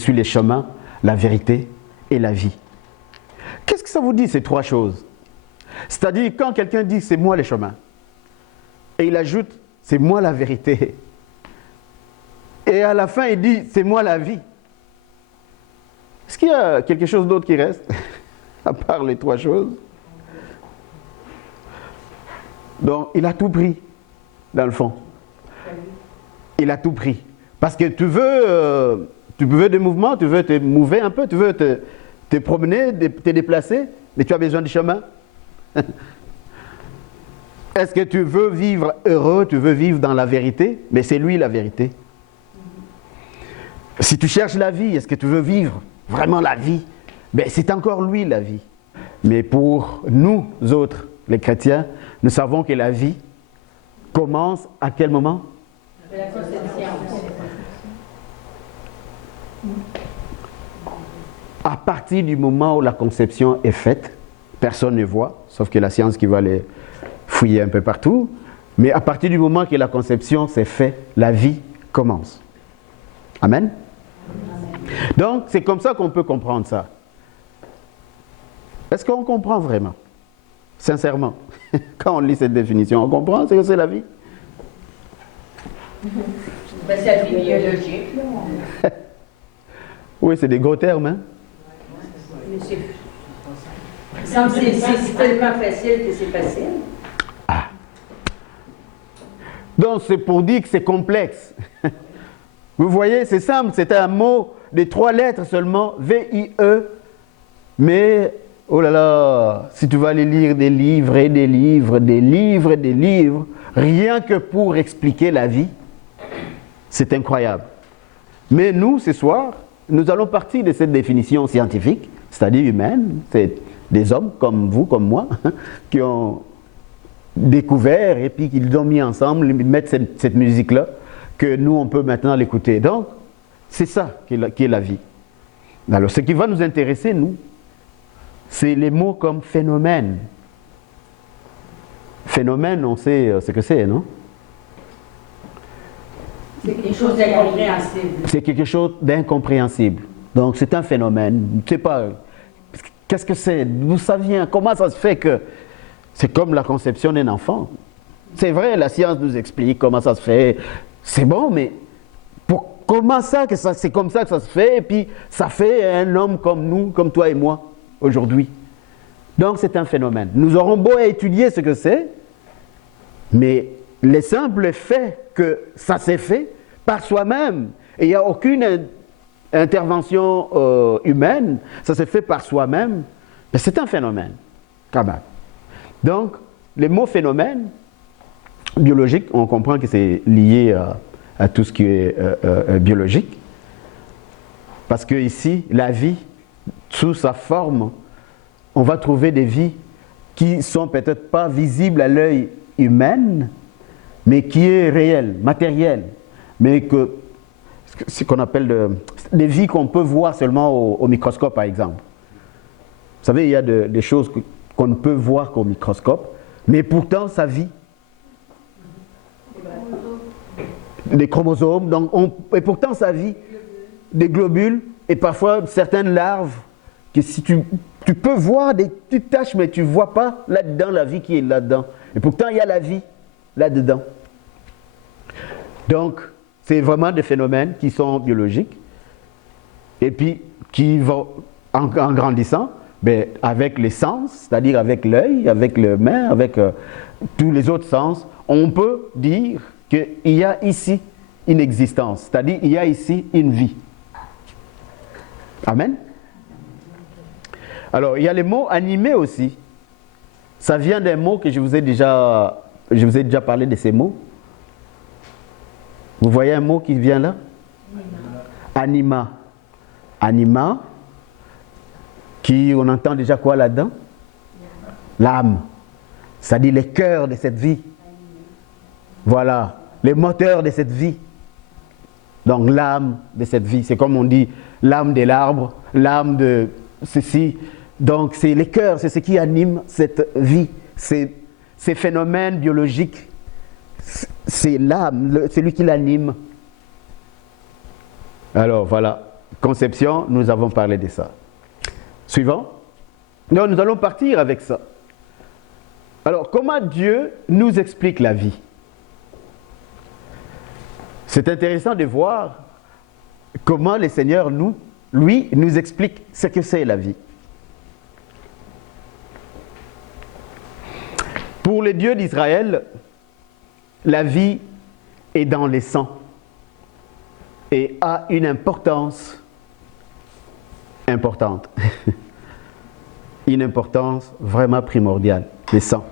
suis le chemin, la vérité et la vie. Qu'est-ce que ça vous dit ces trois choses? C'est-à-dire quand quelqu'un dit c'est moi le chemin, et il ajoute c'est moi la vérité, et à la fin il dit c'est moi la vie. Est-ce qu'il y a quelque chose d'autre qui reste à part les trois choses? Donc il a tout pris dans le fond. Il a tout pris. Parce que tu veux des mouvements, tu veux te mouver un peu, tu veux te promener, te déplacer, mais tu as besoin de chemin. Est-ce que tu veux vivre heureux, tu veux vivre dans la vérité? Mais c'est lui la vérité. Si tu cherches la vie, est-ce que tu veux vivre vraiment la vie? Ben, c'est encore lui la vie. Mais pour nous autres, les chrétiens, nous savons que la vie commence à quel moment? La conception. À partir du moment où la conception est faite, personne ne voit, sauf que la science qui va les fouiller un peu partout, mais à partir du moment que la conception s'est faite, la vie commence. Amen? Donc, c'est comme ça qu'on peut comprendre ça. Est-ce qu'on comprend vraiment? Sincèrement, quand on lit cette définition, on comprend ce que c'est la vie? Ben, c'est la vie biologique. Oui, c'est des gros termes, hein? Mais c'est tellement facile que c'est facile. Ah. Donc, c'est pour dire que c'est complexe. Vous voyez, c'est simple, c'est un mot de 3 lettres seulement, V-I-E, mais, oh là là, si tu vas aller lire des livres et des livres, des livres et des livres, rien que pour expliquer la vie, c'est incroyable. Mais nous, ce soir, nous allons partir de cette définition scientifique, c'est-à-dire humaine, c'est des hommes comme vous, comme moi, qui ont découvert et puis qu'ils ont mis ensemble, ils mettent cette musique-là, que nous, on peut maintenant l'écouter. Donc, c'est ça qui est la vie. Alors, ce qui va nous intéresser, nous, c'est les mots comme phénomène. Phénomène, on sait ce que c'est, non? C'est quelque chose d'incompréhensible. C'est quelque chose d'incompréhensible. Donc, c'est un phénomène. Je ne sais pas, qu'est-ce que c'est? D'où ça vient? Comment ça se fait que c'est comme la conception d'un enfant? C'est vrai, la science nous explique comment ça se fait. C'est bon, mais comment ça, c'est comme ça que ça se fait, et puis ça fait un homme comme nous, comme toi et moi, aujourd'hui. Donc c'est un phénomène. Nous aurons beau étudier ce que c'est, mais le simple fait que ça s'est fait par soi-même, et il n'y a aucune intervention humaine, ça s'est fait par soi-même, mais c'est un phénomène, quand même. Donc, les mots phénomène, biologique, on comprend que c'est lié à tout ce qui est biologique. Parce que ici, la vie, sous sa forme, on va trouver des vies qui ne sont peut-être pas visibles à l'œil humain, mais qui est réelle, matérielle. Mais que, ce qu'on appelle des vies qu'on peut voir seulement au microscope, par exemple. Vous savez, il y a des choses qu'on ne peut voir qu'au microscope, mais pourtant, ça vit. Des chromosomes, donc et pourtant ça vit, des globules, et parfois certaines larves, que si tu peux voir des petites taches, mais tu ne vois pas là-dedans la vie qui est là-dedans. Et pourtant il y a la vie là-dedans. Donc, c'est vraiment des phénomènes qui sont biologiques, et puis qui vont, en grandissant, ben, avec les sens, c'est-à-dire avec l'œil, avec le main, avec tous les autres sens, on peut dire qu'il y a ici une existence, c'est-à-dire il y a ici une vie. Amen. Alors, il y a les mots animés aussi. Ça vient d'un mot que je vous ai déjà parlé de ces mots. Vous voyez un mot qui vient là? Anima. Anima, qui, on entend déjà quoi là-dedans? L'âme. C'est-à-dire le cœur de cette vie. Voilà, les moteurs de cette vie. Donc l'âme de cette vie, c'est comme on dit l'âme de l'arbre, l'âme de ceci. Donc c'est les cœurs, c'est ce qui anime cette vie, ces phénomènes biologiques. C'est l'âme, c'est lui qui l'anime. Alors voilà, conception, nous avons parlé de ça. Suivant. Donc, nous allons partir avec ça. Alors, comment Dieu nous explique la vie? C'est intéressant de voir comment le Seigneur, lui, nous explique ce que c'est la vie. Pour les dieux d'Israël, la vie est dans les sangs et a une importance importante. Une importance vraiment primordiale, les sangs.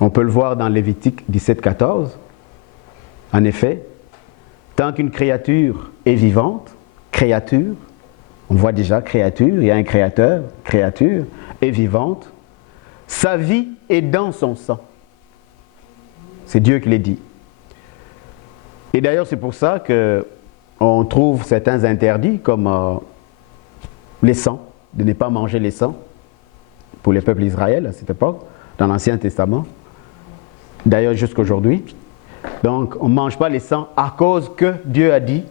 On peut le voir dans Lévitique 17-14. En effet, tant qu'une créature est vivante, créature, on voit déjà créature, il y a un créateur, créature est vivante, sa vie est dans son sang. C'est Dieu qui l'a dit. Et d'ailleurs, c'est pour ça qu'on trouve certains interdits comme les sangs, de ne pas manger les sangs pour les peuples d'Israël à cette époque, dans l'Ancien Testament. D'ailleurs, jusqu'aujourd'hui. Donc, on ne mange pas les sangs à cause que Dieu a dit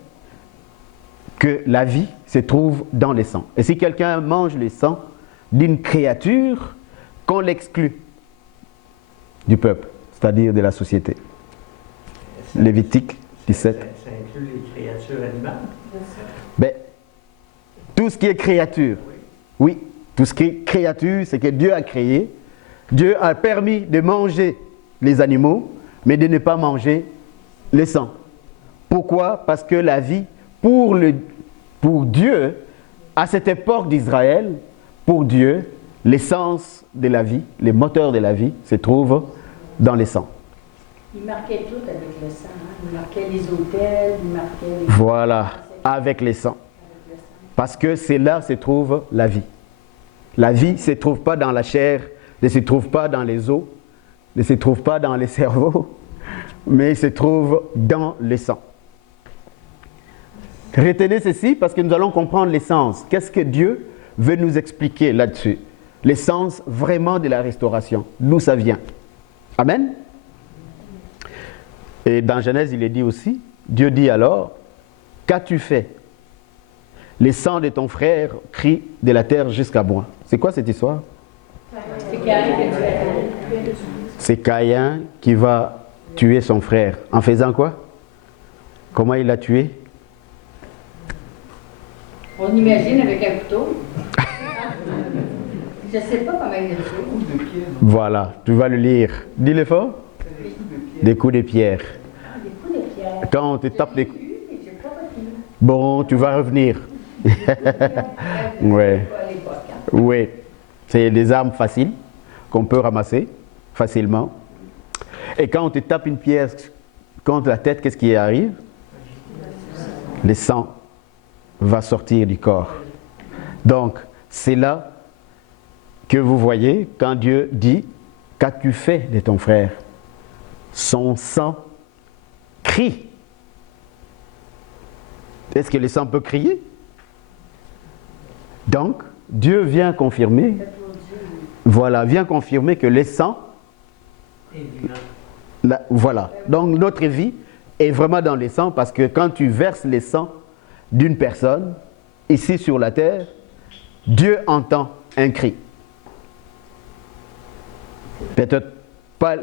que la vie se trouve dans les sangs. Et si quelqu'un mange les sangs d'une créature, qu'on l'exclut du peuple, c'est-à-dire de la société. Lévitique 17. Ça inclut les créatures animales? Ben, tout ce qui est créature. Oui, tout ce qui est créature, c'est que Dieu a créé. Dieu a permis de manger les animaux, mais de ne pas manger les sangs. Pourquoi? Parce que la vie, pour Dieu, à cette époque d'Israël, pour Dieu, l'essence de la vie, les moteurs de la vie, se trouvent dans les sangs. Il marquait tout avec le sang. Hein? Il marquait les autels, il marquait les... Voilà, avec les sangs. Parce que c'est là se trouve la vie. La vie ne se trouve pas dans la chair, ne se trouve pas dans les os, ne se trouve pas dans les cerveaux, mais se trouve dans les sangs. Retenez ceci parce que nous allons comprendre l'essence. Qu'est-ce que Dieu veut nous expliquer là-dessus? L'essence vraiment de la restauration, d'où ça vient. Amen. Et dans Genèse, il est dit aussi, Dieu dit alors, qu'as-tu fait? Les sangs de ton frère crient de la terre jusqu'à moi. C'est quoi cette histoire? C'est Caïn qui va tuer son frère. En faisant quoi? Comment il l'a tué? On imagine avec un couteau. Je ne sais pas comment il l'a tué. Voilà, tu vas le lire. Dis-le fort. Des coups de pierre. Des coups de pierre. Quand on te tape des coups. J'ai pas retenu. Bon, tu vas revenir. Ouais. Oui. C'est des armes faciles qu'on peut ramasser facilement. Et quand on te tape une pierre contre la tête, qu'est-ce qui arrive? Le sang va sortir du corps. Donc, c'est là que vous voyez quand Dieu dit « Qu'as-tu fait de ton frère ?» Son sang crie. Est-ce que le sang peut crier? Donc, Dieu vient confirmer, voilà, vient confirmer que le sang, voilà. Donc, notre vie est vraiment dans le sang parce que quand tu verses le sang d'une personne, ici sur la terre, Dieu entend un cri. Peut-être pas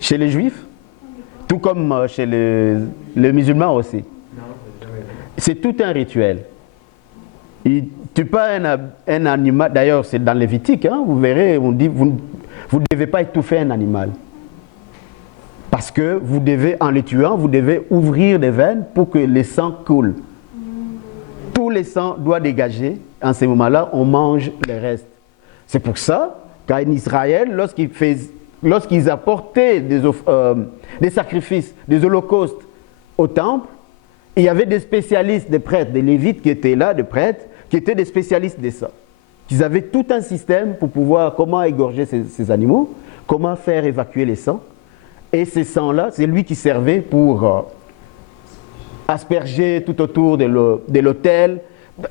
chez les Juifs, tout comme chez les musulmans aussi. C'est tout un rituel. Il tue pas un animal, d'ailleurs c'est dans Lévitique, hein, vous verrez, on dit vous ne devez pas étouffer un animal. Parce que vous devez, en le tuant, vous devez ouvrir des veines pour que le sang coule. Tout le sang doit dégager. En ce moment-là, on mange le reste. C'est pour ça qu'en Israël, lorsqu'ils apportaient des sacrifices, des holocaustes au temple, il y avait des spécialistes, des prêtres, des lévites qui étaient là, des prêtres, qui étaient des spécialistes de ça. Ils avaient tout un système pour pouvoir, comment égorger ces animaux, comment faire évacuer les sangs. Et ces sangs-là, c'est lui qui servait pour asperger tout autour de l'autel.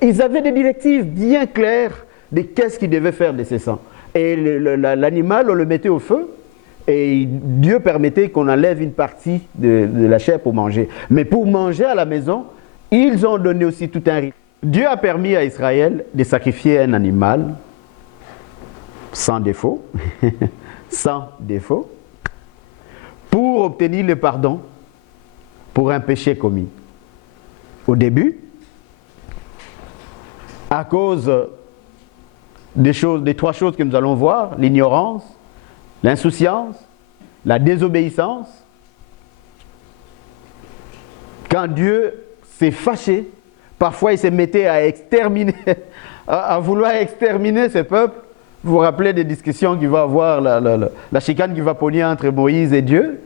Ils avaient des directives bien claires de qu'est-ce qu'ils devaient faire de ces sangs. Et l'animal, on le mettait au feu, et Dieu permettait qu'on enlève une partie de la chair pour manger. Mais pour manger à la maison, ils ont donné aussi tout un rite. Dieu a permis à Israël de sacrifier un animal sans défaut, sans défaut, pour obtenir le pardon pour un péché commis. Au début, à cause des trois choses que nous allons voir, l'ignorance, l'insouciance, la désobéissance, quand Dieu s'est fâché, parfois il se mettait à exterminer, à vouloir exterminer ce peuple. Vous vous rappelez des discussions qu'il va avoir, la chicane qui va pogner entre Moïse et Dieu.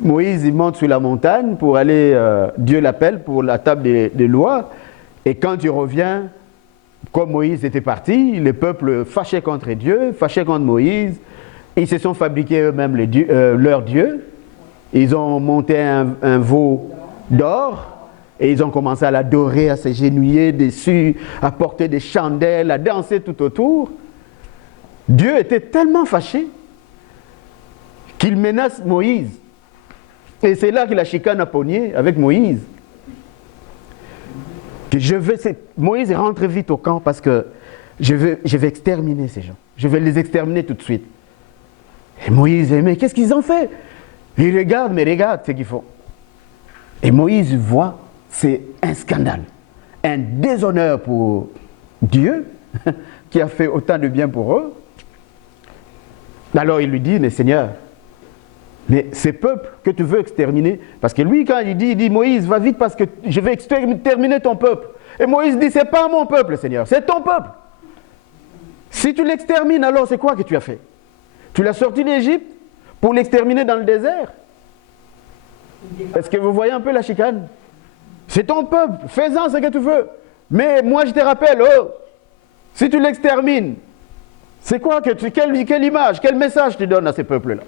Moïse, il monte sur la montagne pour aller, Dieu l'appelle pour la table des lois. Et quand il revient, comme Moïse était parti, le peuple fâché contre Dieu, fâché contre Moïse, ils se sont fabriqués eux-mêmes leur Dieu. Ils ont monté un veau d'or. Et ils ont commencé à l'adorer, à s'agenouiller dessus, à porter des chandelles, à danser tout autour. Dieu était tellement fâché qu'il menace Moïse. Et c'est là que la chicane a pogné avec Moïse. Moïse rentre vite au camp parce que je vais exterminer ces gens. Je vais les exterminer tout de suite. Et Moïse dit, mais qu'est-ce qu'ils ont fait? Ils regardent, mais regarde ce qu'ils font. Et Moïse voit, c'est un scandale, un déshonneur pour Dieu, qui a fait autant de bien pour eux. Alors il lui dit, mais Seigneur, mais ces peuples que tu veux exterminer, parce que lui quand il dit Moïse, va vite parce que je vais exterminer ton peuple. Et Moïse dit, c'est pas mon peuple Seigneur, c'est ton peuple. Si tu l'extermines, alors c'est quoi que tu as fait? Tu l'as sorti d'Égypte pour l'exterminer dans le désert? Est-ce que vous voyez un peu la chicane? C'est ton peuple, fais-en ce que tu veux. Mais moi je te rappelle, si tu l'extermines, c'est quoi quelle image, quel message tu donnes à ces peuples-là?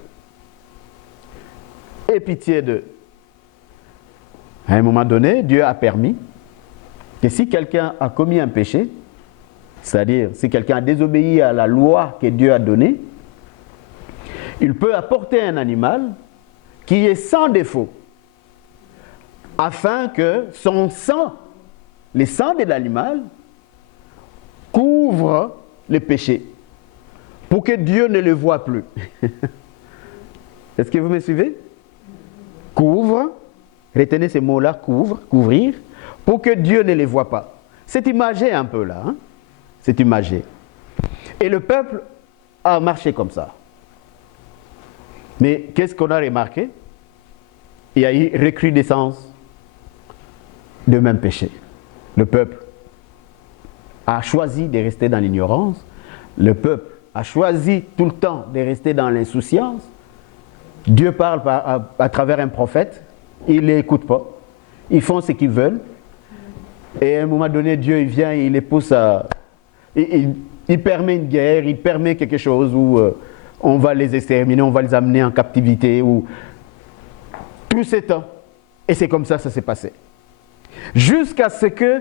Aie pitié d'eux. À un moment donné, Dieu a permis que si quelqu'un a commis un péché, c'est-à-dire si quelqu'un a désobéi à la loi que Dieu a donnée, il peut apporter un animal qui est sans défaut, afin que son sang, le sang de l'animal, couvre le péché, pour que Dieu ne le voie plus. Est-ce que vous me suivez? Couvre, retenez ces mots-là, couvrir, pour que Dieu ne les voie pas. C'est imagé un peu là, hein? C'est imagé. Et le peuple a marché comme ça. Mais qu'est-ce qu'on a remarqué? Il y a eu recrudescence de même péché. Le peuple a choisi de rester dans l'ignorance. Le peuple a choisi tout le temps de rester dans l'insouciance. Dieu parle à travers un prophète. Ils ne l'écoutent pas. Ils font ce qu'ils veulent. Et à un moment donné, Dieu il vient, il les pousse à... Il permet une guerre, il permet quelque chose où on va les exterminer, on va les amener en captivité. Ou... Tout ce temps. Et c'est comme ça que ça s'est passé. Jusqu'à ce que,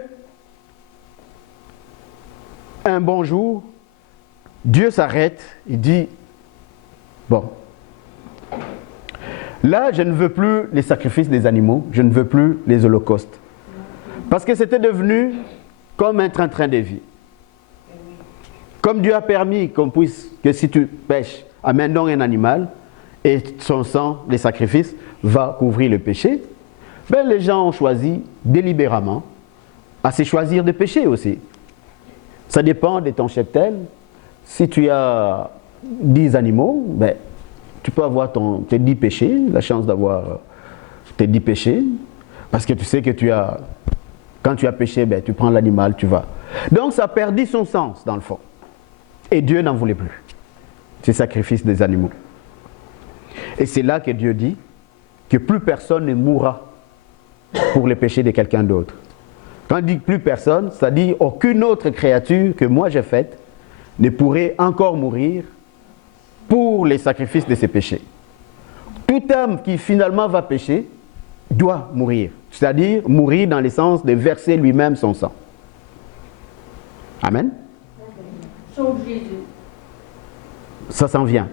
un bon jour, Dieu s'arrête, il dit, bon, là je ne veux plus les sacrifices des animaux, je ne veux plus les holocaustes. Parce que c'était devenu comme un train-train de vie. Comme Dieu a permis qu'on puisse, que si tu pêches, amène donc un animal, et son sang, les sacrifices, va couvrir le péché, ben les gens ont choisi délibérément à se choisir de pécher aussi. Ça dépend de ton cheptel. Si tu as 10 animaux, ben, tu peux avoir tes 10 péchés, la chance d'avoir tes 10 péchés, parce que tu sais que quand tu as péché, ben, tu prends l'animal, tu vas. Donc ça a perdu son sens dans le fond. Et Dieu n'en voulait plus. Ces sacrifices des animaux. Et c'est là que Dieu dit que plus personne ne mourra pour les péchés de quelqu'un d'autre. Quand il dit plus personne, ça dit aucune autre créature que moi j'ai faite ne pourrait encore mourir pour les sacrifices de ses péchés. Toute âme qui finalement va pécher doit mourir. C'est-à-dire mourir dans le sens de verser lui-même son sang. Amen. Sauf Jésus. Ça s'en vient.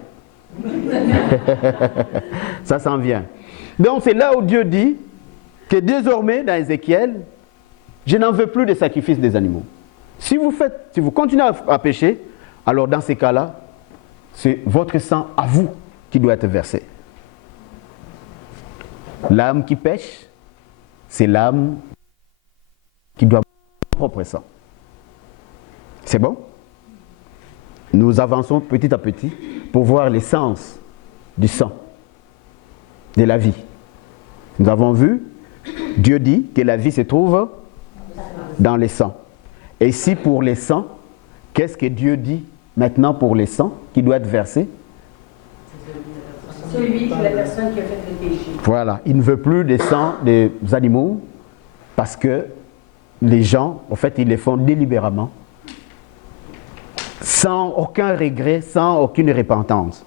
Ça s'en vient. Donc c'est là où Dieu dit que désormais, dans Ézéchiel, je n'en veux plus des sacrifices des animaux. Si vous continuez à pécher, alors dans ces cas-là, c'est votre sang à vous qui doit être versé. L'âme qui pêche, c'est l'âme qui doit son propre sang. C'est bon? Nous avançons petit à petit pour voir l'essence du sang, de la vie. Nous avons vu, Dieu dit que la vie se trouve dans les sangs. Et si pour les sangs, qu'est-ce que Dieu dit maintenant pour les sangs qui doit être versé? Celui, la personne qui a fait le péché. Voilà, il ne veut plus des sangs des animaux parce que les gens, en fait, ils les font délibérément, sans aucun regret, sans aucune repentance.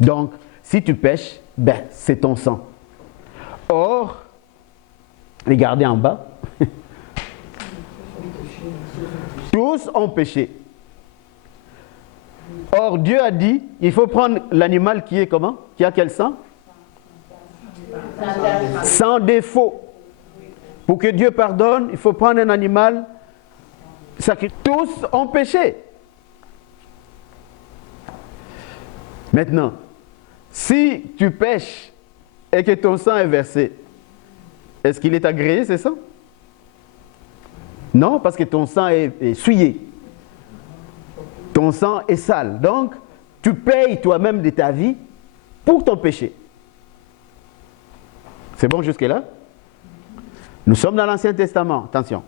Donc, si tu pêches, ben, c'est ton sang. Or, regardez en bas, tous ont péché. Or, Dieu a dit, il faut prendre l'animal qui est comment? Qui a quel sang? Sans défaut. Pour que Dieu pardonne, il faut prendre un animal sacré. Tous ont péché. Maintenant, si tu pêches et que ton sang est versé, est-ce qu'il est agréé, ce sang? Non, parce que ton sang est souillé. Ton sang est sale. Donc, tu payes toi-même de ta vie pour ton péché. C'est bon jusque-là? Nous sommes dans l'Ancien Testament. Attention,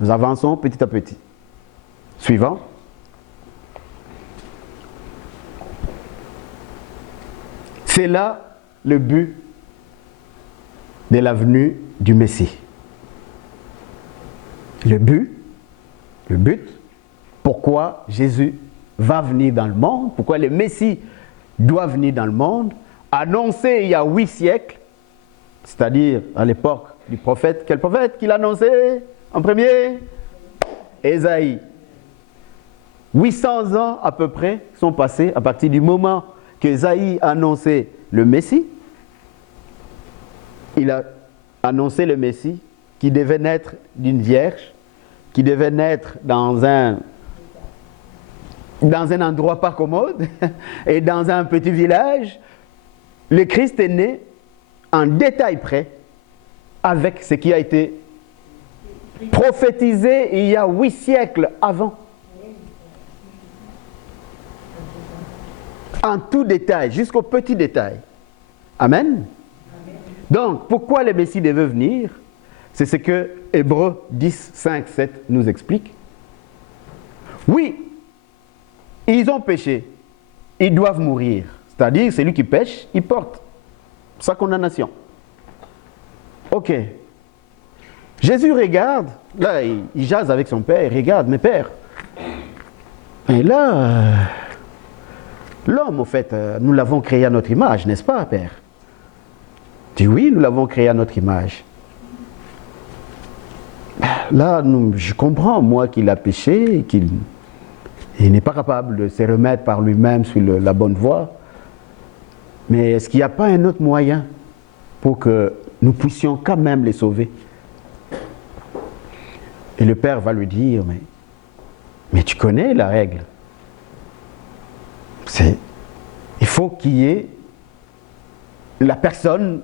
nous avançons petit à petit. Suivant. C'est là le but de la venue du Messie. Le but, pourquoi Jésus va venir dans le monde, pourquoi le Messie doit venir dans le monde, annoncé il y a 8 siècles, c'est-à-dire à l'époque du prophète. Quel prophète qu'il annonçait en premier? Ésaïe. 800 ans à peu près sont passés à partir du moment qu'Ésaïe a annoncé le Messie. Il a annoncé le Messie qui devait naître d'une vierge, qui devait naître dans un endroit pas commode et dans un petit village. Le Christ est né en détail près avec ce qui a été prophétisé il y a 8 siècles avant. En tout détail, jusqu'au petit détail. Amen. Donc, pourquoi le Messie devait venir? C'est ce que Hébreux 10, 5, 7 nous explique. Oui, ils ont péché. Ils doivent mourir. C'est-à-dire, celui qui pêche, il porte sa condamnation. Ok. Jésus regarde, là, il jase avec son père, il regarde, mais père. Et là, l'homme, au fait, nous l'avons créé à notre image, n'est-ce pas, père? Tu dis oui, nous l'avons créé à notre image. Là, je comprends, moi, qu'il a péché et qu'il n'est pas capable de se remettre par lui-même sur la bonne voie. Mais est-ce qu'il n'y a pas un autre moyen pour que nous puissions quand même les sauver? Et le père va lui dire, mais tu connais la règle. Il faut qu'il y ait la personne,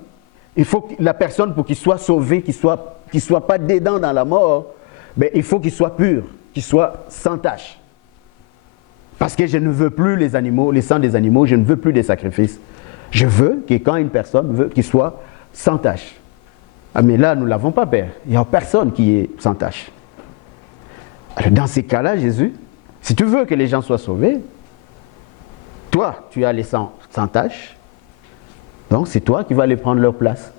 pour qu'il soit sauvé, qu'il soit pas dedans dans la mort, il faut qu'il soit pur, qu'il soit sans tache. Parce que je ne veux plus les animaux, les sangs des animaux, je ne veux plus des sacrifices. Je veux que quand une personne veut qu'il soit sans tache. Ah mais là, nous ne l'avons pas, père. Il n'y a personne qui est sans tache. Alors dans ces cas-là, Jésus, si tu veux que les gens soient sauvés, toi, tu as les sangs sans tache, donc c'est toi qui vas les prendre leur place.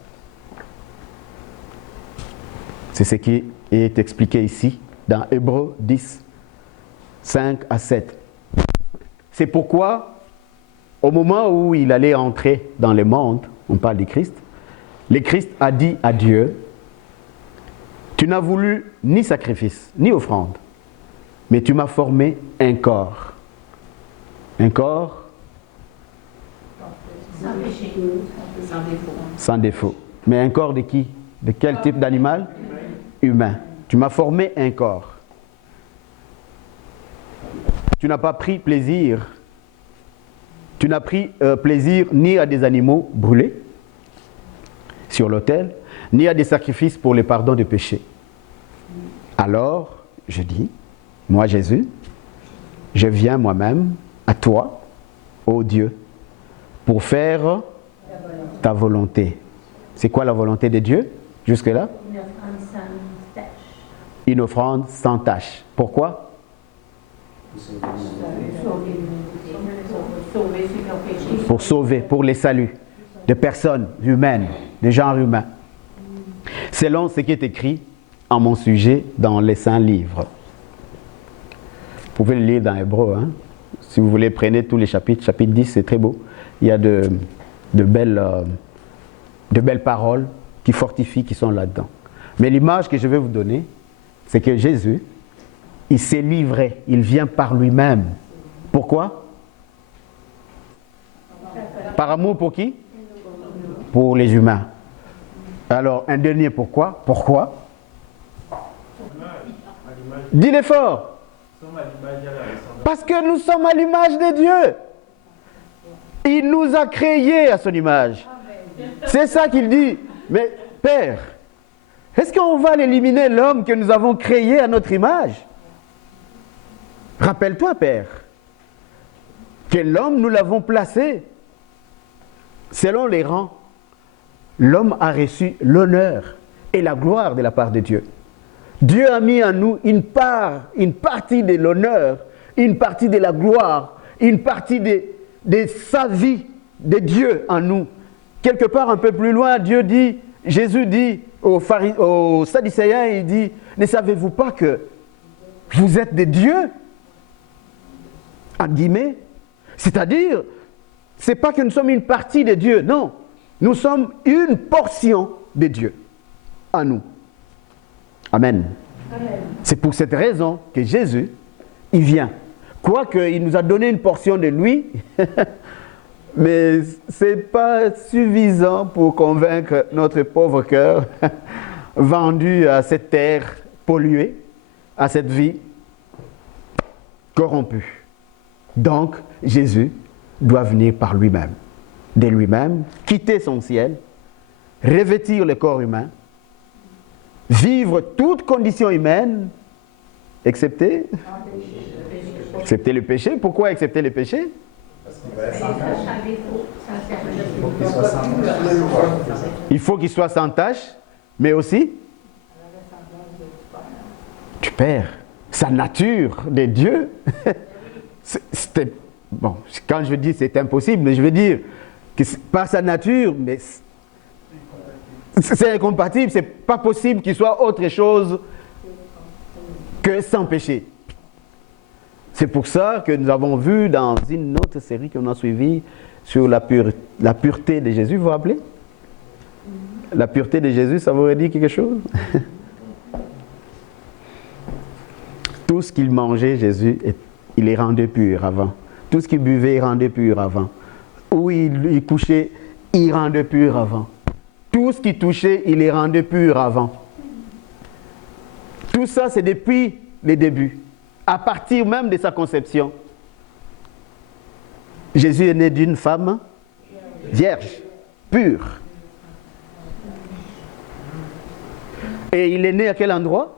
C'est ce qui est expliqué ici, dans Hébreux 10, 5 à 7. C'est pourquoi, au moment où il allait entrer dans le monde, on parle du Christ, le Christ a dit à Dieu, tu n'as voulu ni sacrifice, ni offrande, mais tu m'as formé un corps. Un corps Sans péché. Sans défaut. sans défaut. Mais un corps de qui? De quel type d'animal? Humain. Tu m'as formé un corps. Tu n'as pas pris plaisir. Tu n'as pris plaisir ni à des animaux brûlés sur l'autel, ni à des sacrifices pour les pardons de péchés. Alors, je dis, moi Jésus, je viens moi-même à toi, ô Dieu, pour faire ta volonté. C'est quoi la volonté de Dieu jusque-là? Une offrande sans tâche. Pourquoi? Pour sauver, pour les saluts de personnes humaines, de genres humains. Selon ce qui est écrit en mon sujet dans les saints livres. Vous pouvez le lire dans Hébreu. Hein? Si vous voulez, prenez tous les chapitres. Chapitre 10, c'est très beau. Il y a de belles paroles qui fortifient, qui sont là-dedans. Mais l'image que je vais vous donner, c'est que Jésus, il s'est livré, il vient par lui-même. Pourquoi? Par amour pour qui? Pour les humains. Alors, un dernier pourquoi? Pourquoi? Dis-le fort. Parce que nous sommes à l'image de Dieu. Il nous a créés à son image. C'est ça qu'il dit. Mais Père, est-ce qu'on va éliminer l'homme que nous avons créé à notre image? Rappelle-toi, Père, que l'homme, nous l'avons placé selon les rangs. L'homme a reçu l'honneur et la gloire de la part de Dieu. Dieu a mis en nous une partie de l'honneur, une partie de la gloire, une partie de sa vie, de Dieu en nous. Quelque part un peu plus loin, Jésus dit aux Sadducéens, il dit, ne savez-vous pas que vous êtes des dieux? Entre guillemets. C'est-à-dire, ce n'est pas que nous sommes une partie de Dieu, non. Nous sommes une portion de Dieu en nous. Amen. Amen. C'est pour cette raison que Jésus, il vient. Quoique il nous a donné une portion de lui, mais ce n'est pas suffisant pour convaincre notre pauvre cœur vendu à cette terre polluée, à cette vie corrompue. Donc, Jésus doit venir par lui-même, de lui-même, quitter son ciel, revêtir le corps humain, vivre toute condition humaine, excepté le péché. Pourquoi excepter le péché? Il faut qu'il soit sans tâche, mais aussi tu perds sa nature de Dieu. Bon, quand je dis c'est impossible, mais je veux dire que par sa nature, mais c'est incompatible, c'est pas possible qu'il soit autre chose que sans péché. C'est pour ça que nous avons vu dans une autre série qu'on a suivie sur la pureté de Jésus, vous vous rappelez? La pureté de Jésus, ça vous aurait dit quelque chose? Tout ce qu'il mangeait, Jésus, il les rendait pur avant. Tout ce qu'il buvait, il rendait pur avant. Où il couchait, il rendait pur avant. Tout ce qu'il touchait, il les rendait purs avant. Tout ça, c'est depuis les débuts. À partir même de sa conception. Jésus est né d'une femme vierge, pure. Et il est né à quel endroit?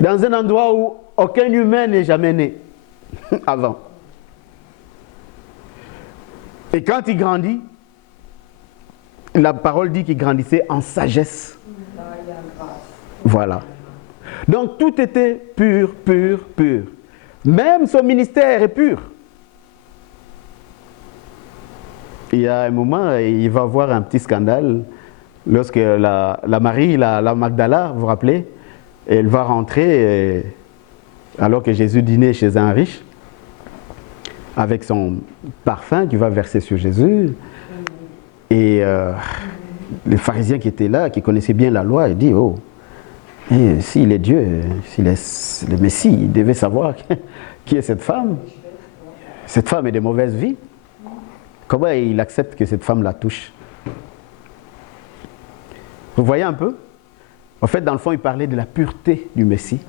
Dans un endroit où aucun humain n'est jamais né avant. Et quand il grandit, la parole dit qu'il grandissait en sagesse. Voilà. Donc tout était pur, pur, pur. Même son ministère est pur. Il y a un moment, il va avoir un petit scandale lorsque la Marie, la Magdala, vous vous rappelez, elle va rentrer alors que Jésus dînait chez un riche avec son parfum qu'il va verser sur Jésus. Et les pharisiens qui étaient là, qui connaissaient bien la loi, ils disent, oh, s'il est Dieu, s'il est le Messie, il devait savoir qui est cette femme. Cette femme est de mauvaise vie. Comment il accepte que cette femme la touche? Vous voyez un peu? En fait, dans le fond, il parlait de la pureté du Messie.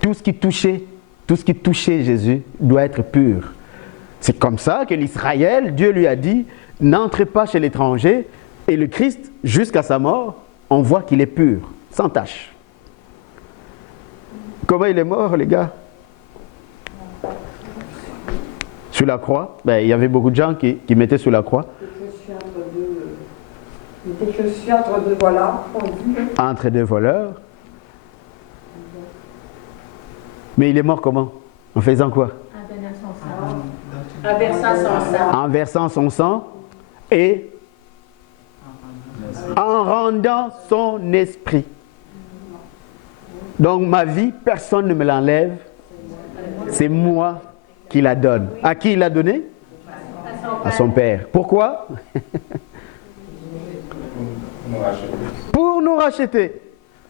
Tout ce qui touchait Jésus doit être pur. C'est comme ça que l'Israël, Dieu lui a dit, n'entrez pas chez l'étranger. Et le Christ, jusqu'à sa mort, on voit qu'il est pur, sans tache. Comment il est mort, les gars? Sur la croix. Il y avait beaucoup de gens qui mettaient sur la croix. Je suis entre deux voleurs. Entre deux voleurs. Mais il est mort comment? En faisant quoi? En versant son sang. En versant son sang et en rendant son esprit. Donc ma vie, personne ne me l'enlève. C'est moi qui la donne. À qui il l'a donné? À son Père. Pourquoi? Pour nous racheter.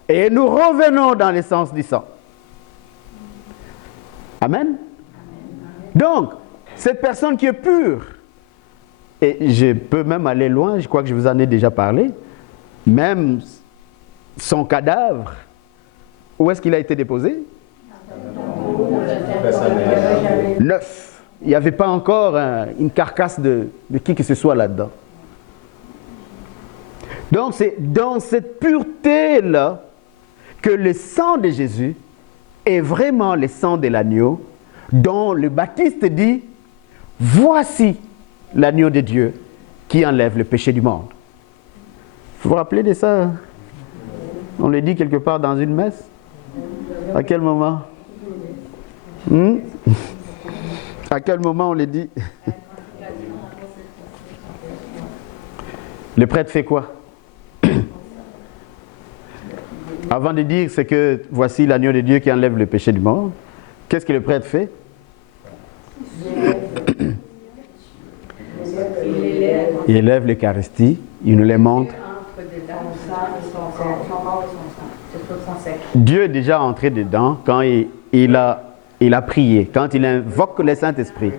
Et nous revenons dans l'essence du sang. Amen. Donc, cette personne qui est pure, et je peux même aller loin, je crois que je vous en ai déjà parlé, même son cadavre, où est-ce qu'il a été déposé? Neuf. Il n'y avait pas encore une carcasse de qui que ce soit là-dedans. Donc c'est dans cette pureté-là que le sang de Jésus est vraiment le sang de l'agneau, dont le Baptiste dit, voici l'agneau de Dieu qui enlève le péché du monde. Vous vous rappelez de ça? On le dit quelque part dans une messe? À quel moment? À quel moment on le dit? Le prêtre fait quoi? Avant de dire c'est que voici l'agneau de Dieu qui enlève le péché du monde, qu'est-ce que le prêtre fait? Il élève l'Eucharistie, il nous les montre. Dieu est déjà entré dedans quand il a prié, quand il invoque le Saint-Esprit.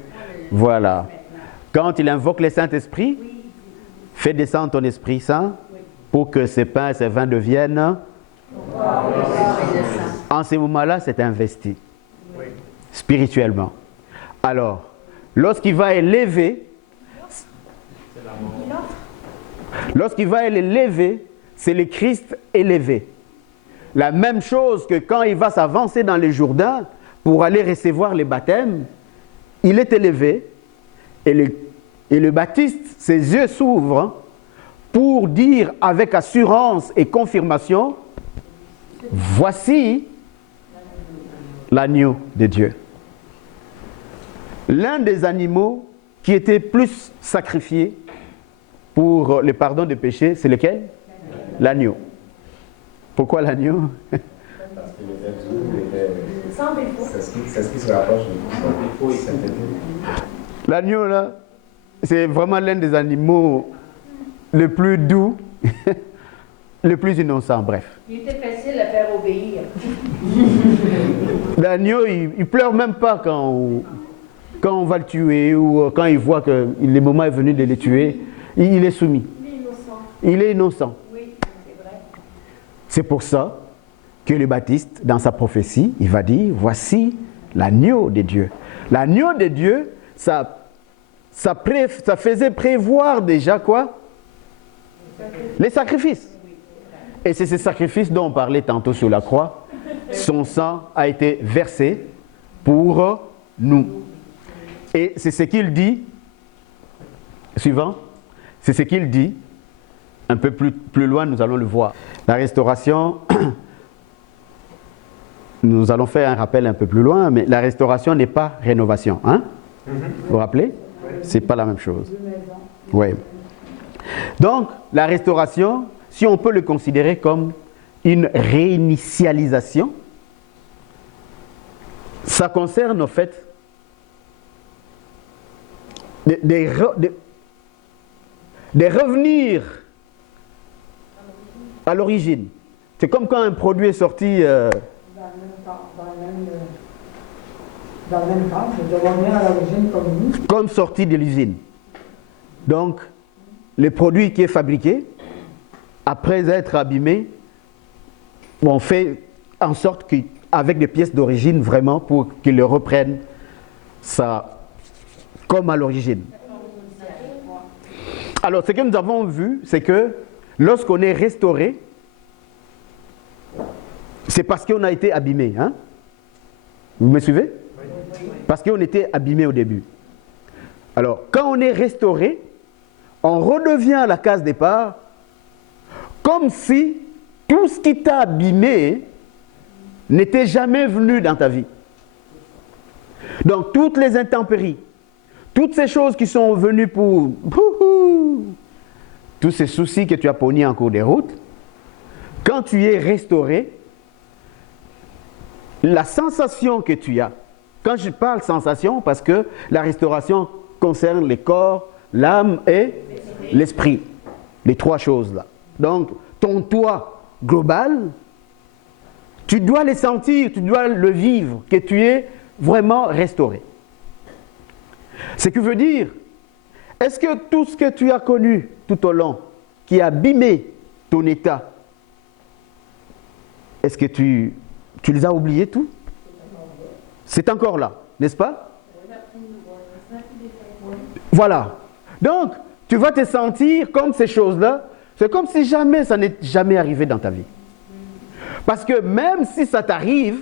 Voilà. Quand il invoque le Saint-Esprit, fais descendre ton Esprit Saint pour que ces pains et ces vins deviennent. En ce moment-là, c'est investi spirituellement. Alors, lorsqu'il va élever, c'est le Christ élevé. La même chose que quand il va s'avancer dans le Jourdain pour aller recevoir les baptêmes, il est élevé et le Baptiste, ses yeux s'ouvrent pour dire avec assurance et confirmation, voici l'agneau de Dieu. L'un des animaux qui était plus sacrifié pour le pardon des péchés, c'est lequel? L'agneau. Pourquoi l'agneau? Parce qu'il était doux, Sans défaut. c'est ce qui se rapproche de son défaut. L'agneau, là, c'est vraiment l'un des animaux le plus doux, le plus innocent, bref. Il était facile à faire obéir. L'agneau, il pleure même pas quand on va le tuer ou quand il voit que le moment est venu de le tuer. Il est soumis. Il est innocent. Oui, c'est vrai. C'est pour ça que le Baptiste, dans sa prophétie, il va dire, voici l'agneau de Dieu. L'agneau de Dieu, ça faisait prévoir déjà quoi? Les sacrifices. Et c'est ces sacrifices dont on parlait tantôt sur la croix. Son sang a été versé pour nous. Et c'est ce qu'il dit, suivant, c'est ce qu'il dit, un peu plus loin, nous allons le voir. La restauration, nous allons faire un rappel un peu plus loin, mais la restauration n'est pas rénovation. Hein? Vous vous rappelez? C'est pas la même chose. Oui. Donc, la restauration, si on peut le considérer comme une réinitialisation, ça concerne en fait de revenir à l'origine. C'est comme quand un produit est sorti... Dans le même temps, de revenir à l'origine comme nous. Comme sorti de l'usine. Donc, le produit qui est fabriqué, après être abîmé, on fait en sorte qu'avec des pièces d'origine, vraiment, pour qu'ils le reprennent ça comme à l'origine. Alors, ce que nous avons vu, c'est que lorsqu'on est restauré, c'est parce qu'on a été abîmé. Hein? Vous me suivez? Parce qu'on était abîmé au début. Alors, quand on est restauré, on redevient à la case départ, comme si tout ce qui t'a abîmé n'était jamais venu dans ta vie. Donc, toutes les intempéries, toutes ces choses qui sont venues pour... tous ces soucis que tu as pognés en cours de route, quand tu es restauré, la sensation que tu as, quand je parle sensation, parce que la restauration concerne le corps, l'âme et l'esprit. Les trois choses-là. Donc, ton toi global, tu dois les sentir, tu dois le vivre, que tu es vraiment restauré. Ce qui veut dire, est-ce que tout ce que tu as connu tout au long, qui a abîmé ton état, est-ce que tu les as oubliés tout? C'est encore là, n'est-ce pas? Voilà. Donc, tu vas te sentir comme ces choses-là, c'est comme si jamais ça n'est jamais arrivé dans ta vie. Parce que même si ça t'arrive,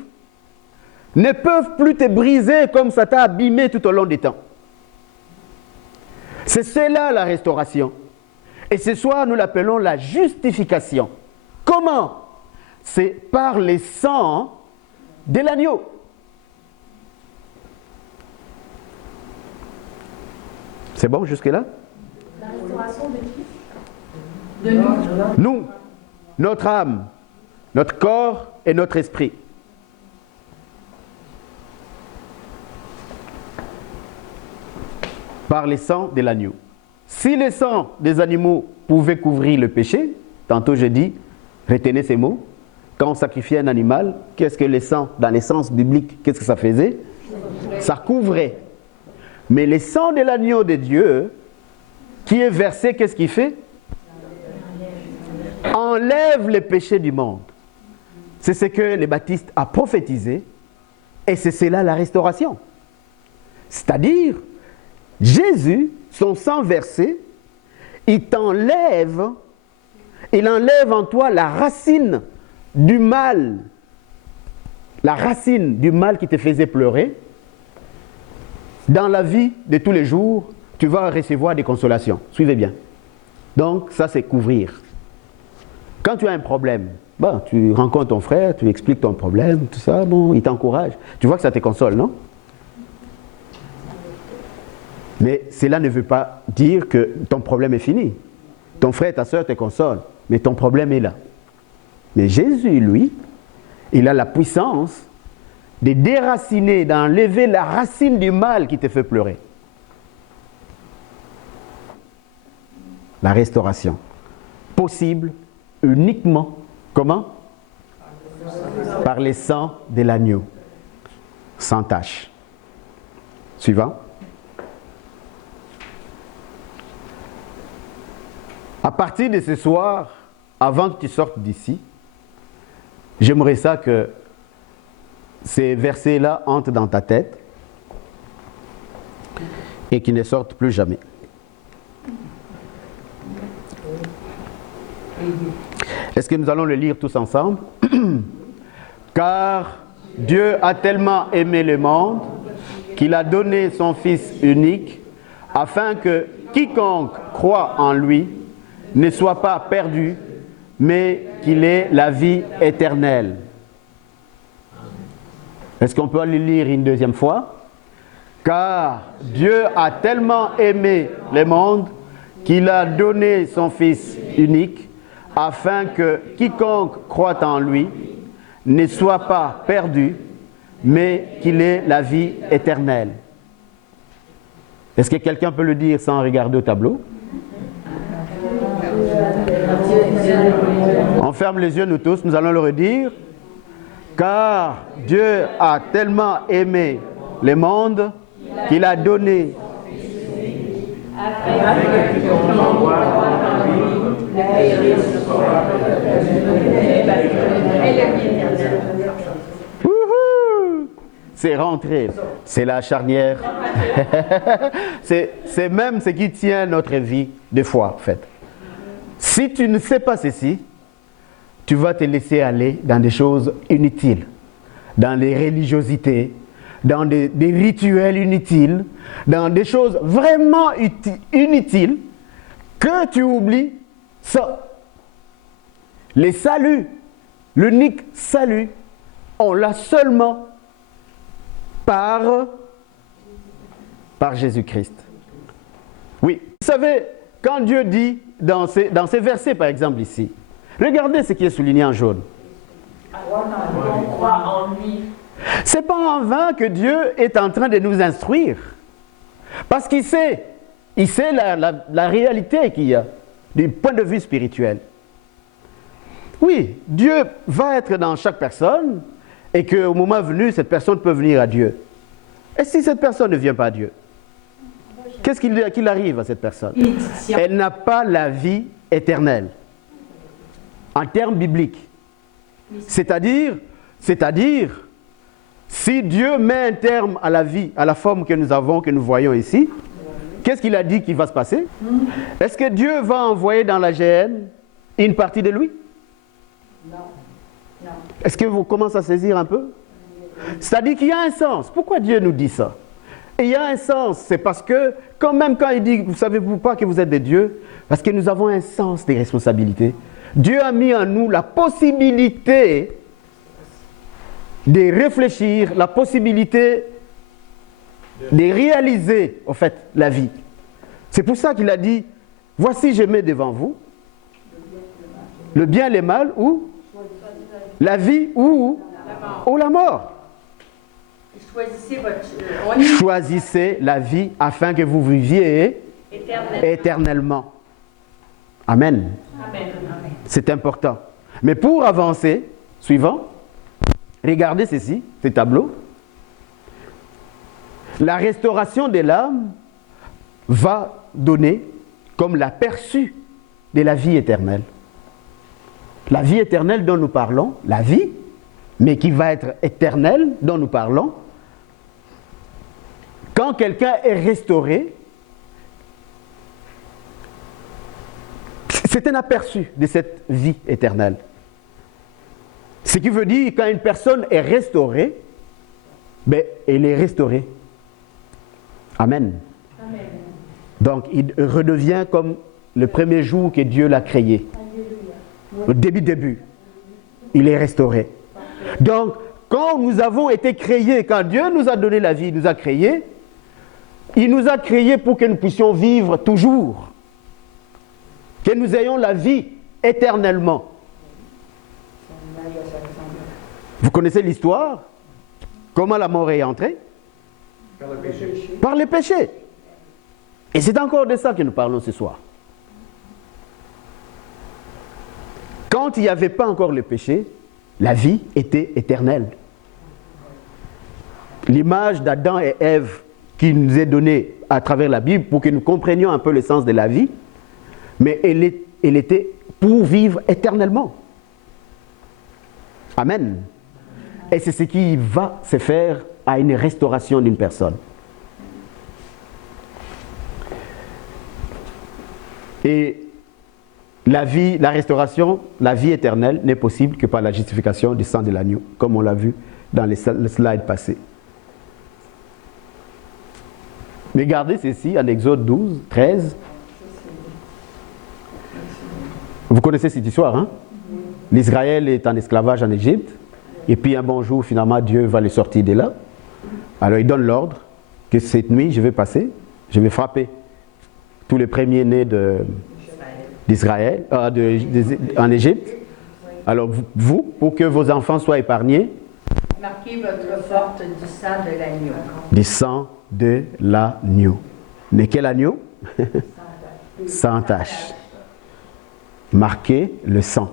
ne peuvent plus te briser comme ça t'a abîmé tout au long des temps. C'est cela la restauration. Et ce soir, nous l'appelons la justification. Comment? C'est par les sangs de l'agneau. C'est bon jusque-là? La restauration de qui? De nous. Nous, notre âme, notre corps et notre esprit. Par les sangs de l'agneau. Si les sangs des animaux pouvaient couvrir le péché, tantôt je dis, retenez ces mots, quand on sacrifiait un animal, qu'est-ce que les sangs, dans les sens bibliques, qu'est-ce que ça faisait? Ça couvrait. Mais les sangs de l'agneau de Dieu, qui est versé, qu'est-ce qu'il fait? Enlève les péchés du monde. C'est ce que le Baptiste a prophétisé, et c'est cela la restauration. C'est-à-dire, Jésus, son sang versé, il t'enlève, il enlève en toi la racine du mal. La racine du mal qui te faisait pleurer. Dans la vie de tous les jours, tu vas recevoir des consolations. Suivez bien. Donc, ça c'est couvrir. Quand tu as un problème, bon, tu rencontres ton frère, tu expliques ton problème, tout ça, bon, il t'encourage. Tu vois que ça te console, non? Mais cela ne veut pas dire que ton problème est fini. Ton frère et ta soeur te consolent, mais ton problème est là. Mais Jésus, lui, il a la puissance de déraciner, d'enlever la racine du mal qui te fait pleurer. La restauration. Possible uniquement, comment? Par les sangs de l'agneau. Sans tache. Suivant. À partir de ce soir, avant que tu sortes d'ici, j'aimerais ça que ces versets-là entrent dans ta tête et qu'ils ne sortent plus jamais. Est-ce que nous allons le lire tous ensemble? Car Dieu a tellement aimé le monde qu'il a donné son Fils unique afin que quiconque croit en lui ne soit pas perdu, mais qu'il ait la vie éternelle. Est-ce qu'on peut le lire une deuxième fois? Car Dieu a tellement aimé le monde qu'il a donné son Fils unique, afin que quiconque croit en lui ne soit pas perdu, mais qu'il ait la vie éternelle. Est-ce que quelqu'un peut le dire sans regarder au tableau? On ferme les yeux, nous tous, nous allons le redire. Car Dieu a tellement aimé le monde qu'il a donné. c'est rentré. C'est la charnière. C'est même ce qui tient notre vie de foi, en fait. Si tu ne sais pas ceci, tu vas te laisser aller dans des choses inutiles, dans les religiosités, dans des rituels inutiles, dans des choses vraiment inutiles, que tu oublies ça. Les saluts, l'unique salut, on l'a seulement par Jésus-Christ. Oui, vous savez, quand Dieu dit dans ces versets, par exemple ici, regardez ce qui est souligné en jaune. On croit en lui. C'est pas en vain que Dieu est en train de nous instruire. Parce qu'il sait la réalité qu'il y a, du point de vue spirituel. Oui, Dieu va être dans chaque personne et qu'au moment venu, cette personne peut venir à Dieu. Et si cette personne ne vient pas à Dieu, qu'est-ce qu'il arrive à cette personne? Elle n'a pas la vie éternelle. En termes bibliques. C'est-à-dire, si Dieu met un terme à la vie, à la forme que nous avons, que nous voyons ici, qu'est-ce qu'il a dit qui va se passer? Est-ce que Dieu va envoyer dans la GN une partie de lui? Non. Non. Est-ce que vous commencez à saisir un peu? C'est-à-dire qu'il y a un sens. Pourquoi Dieu nous dit ça? Et il y a un sens, c'est parce que, quand il dit, vous ne savez-vous pas que vous êtes des dieux? Parce que nous avons un sens des responsabilités. Dieu a mis en nous la possibilité de réfléchir, la possibilité de réaliser, en fait, la vie. C'est pour ça qu'il a dit, voici je mets devant vous le bien et le mal, ou la vie, ou la mort. Choisissez la vie afin que vous viviez éternellement. Amen. Amen. C'est important. Mais pour avancer, suivant, regardez ceci, ce tableau. La restauration de l'âme va donner comme l'aperçu de la vie éternelle. La vie éternelle dont nous parlons, la vie, mais qui va être éternelle dont nous parlons, quand quelqu'un est restauré, c'est un aperçu de cette vie éternelle. Ce qui veut dire, quand une personne est restaurée, ben, elle est restaurée. Amen. Amen. Donc, il redevient comme le premier jour que Dieu l'a créé. Au début. Il est restauré. Donc, quand nous avons été créés, quand Dieu nous a donné la vie, il nous a créés, il nous a créés pour que nous puissions vivre toujours. Que nous ayons la vie éternellement. Vous connaissez l'histoire? Comment la mort est entrée? Par le péché. Par le péché. Et c'est encore de ça que nous parlons ce soir. Quand il n'y avait pas encore le péché, la vie était éternelle. L'image d'Adam et Ève qui nous est donnée à travers la Bible pour que nous comprenions un peu le sens de la vie, mais elle était pour vivre éternellement. Amen. Et c'est ce qui va se faire à une restauration d'une personne. Et la vie, la restauration, la vie éternelle n'est possible que par la justification du sang de l'agneau, comme on l'a vu dans les slides passés. Regardez ceci en Exode 12, 13. Vous connaissez cette histoire, hein? L'Israël est en esclavage en Égypte, et puis un bon jour, finalement, Dieu va les sortir de là. Alors il donne l'ordre que cette nuit, je vais passer, je vais frapper tous les premiers-nés d'Israël, en Égypte. Alors vous, pour que vos enfants soient épargnés, Marquez votre porte du sang de l'agneau. du sang de l'agneau. Mais quel agneau? Sans tache. Marquez le sang.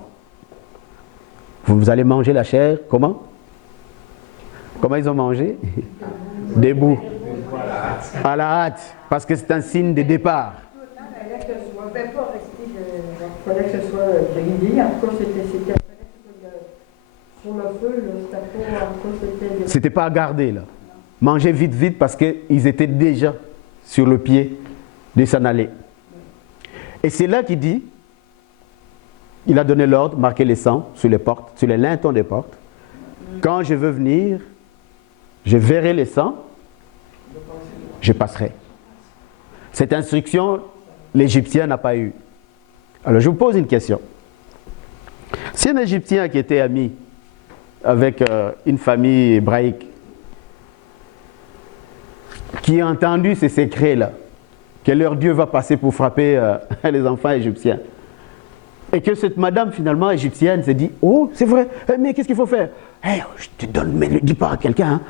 Vous allez manger la chair, comment? Comment ils ont mangé? Debout. À la hâte. Parce que c'est un signe de départ. Il fallait que ce soit bridé. En tout cas, c'était sur le feu. C'était pas, C'était pas à garder là. mangeaient vite, vite, parce qu'ils étaient déjà sur le pied de s'en aller. Et c'est là qu'il dit, il a donné l'ordre, marquer les sangs sur les portes, sur les lintons des portes. Quand je veux venir, je verrai les sangs, je passerai. Cette instruction, l'Égyptien n'a pas eu. Alors je vous pose une question. Si un Égyptien qui était ami avec une famille hébraïque, qui a entendu ces secrets-là, que leur Dieu va passer pour frapper les enfants égyptiens, et que cette madame finalement égyptienne s'est dit, oh c'est vrai, mais qu'est-ce qu'il faut faire? Je te donne, mais ne dis pas à quelqu'un, hein.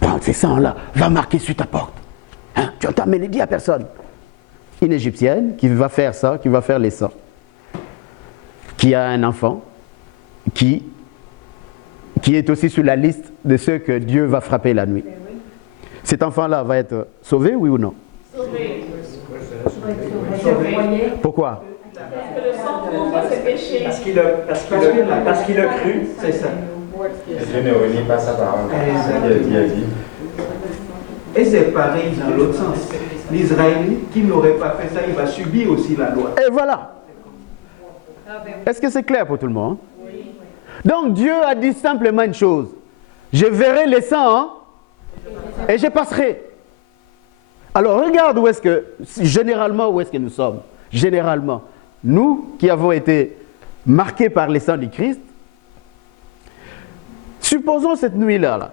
Prends ces sangs-là, va marquer sur ta porte. Hein, tu entends, mais ne dis à personne. Une égyptienne qui va faire ça, qui va faire les sangs, qui a un enfant, qui est aussi sur la liste de ceux que Dieu va frapper la nuit. Cet enfant-là va être sauvé, oui ou non? Sauvé. Pourquoi? Parce que le sang couvre ses péchés. Parce qu'il a cru, c'est ça. Dieu ne renie pas sa parole. Dieu a dit. Et c'est pareil dans l'autre sens. L'Israélite qui n'aurait pas fait ça, il va subir aussi la loi. Et voilà. Est-ce que c'est clair pour tout le monde? Oui. Donc Dieu a dit simplement une chose. Je verrai les sangs et je passerai. Alors regarde où est-ce que, généralement où est-ce que nous sommes. Généralement, nous qui avons été marqués par les sangs du Christ, supposons cette nuit-là, là,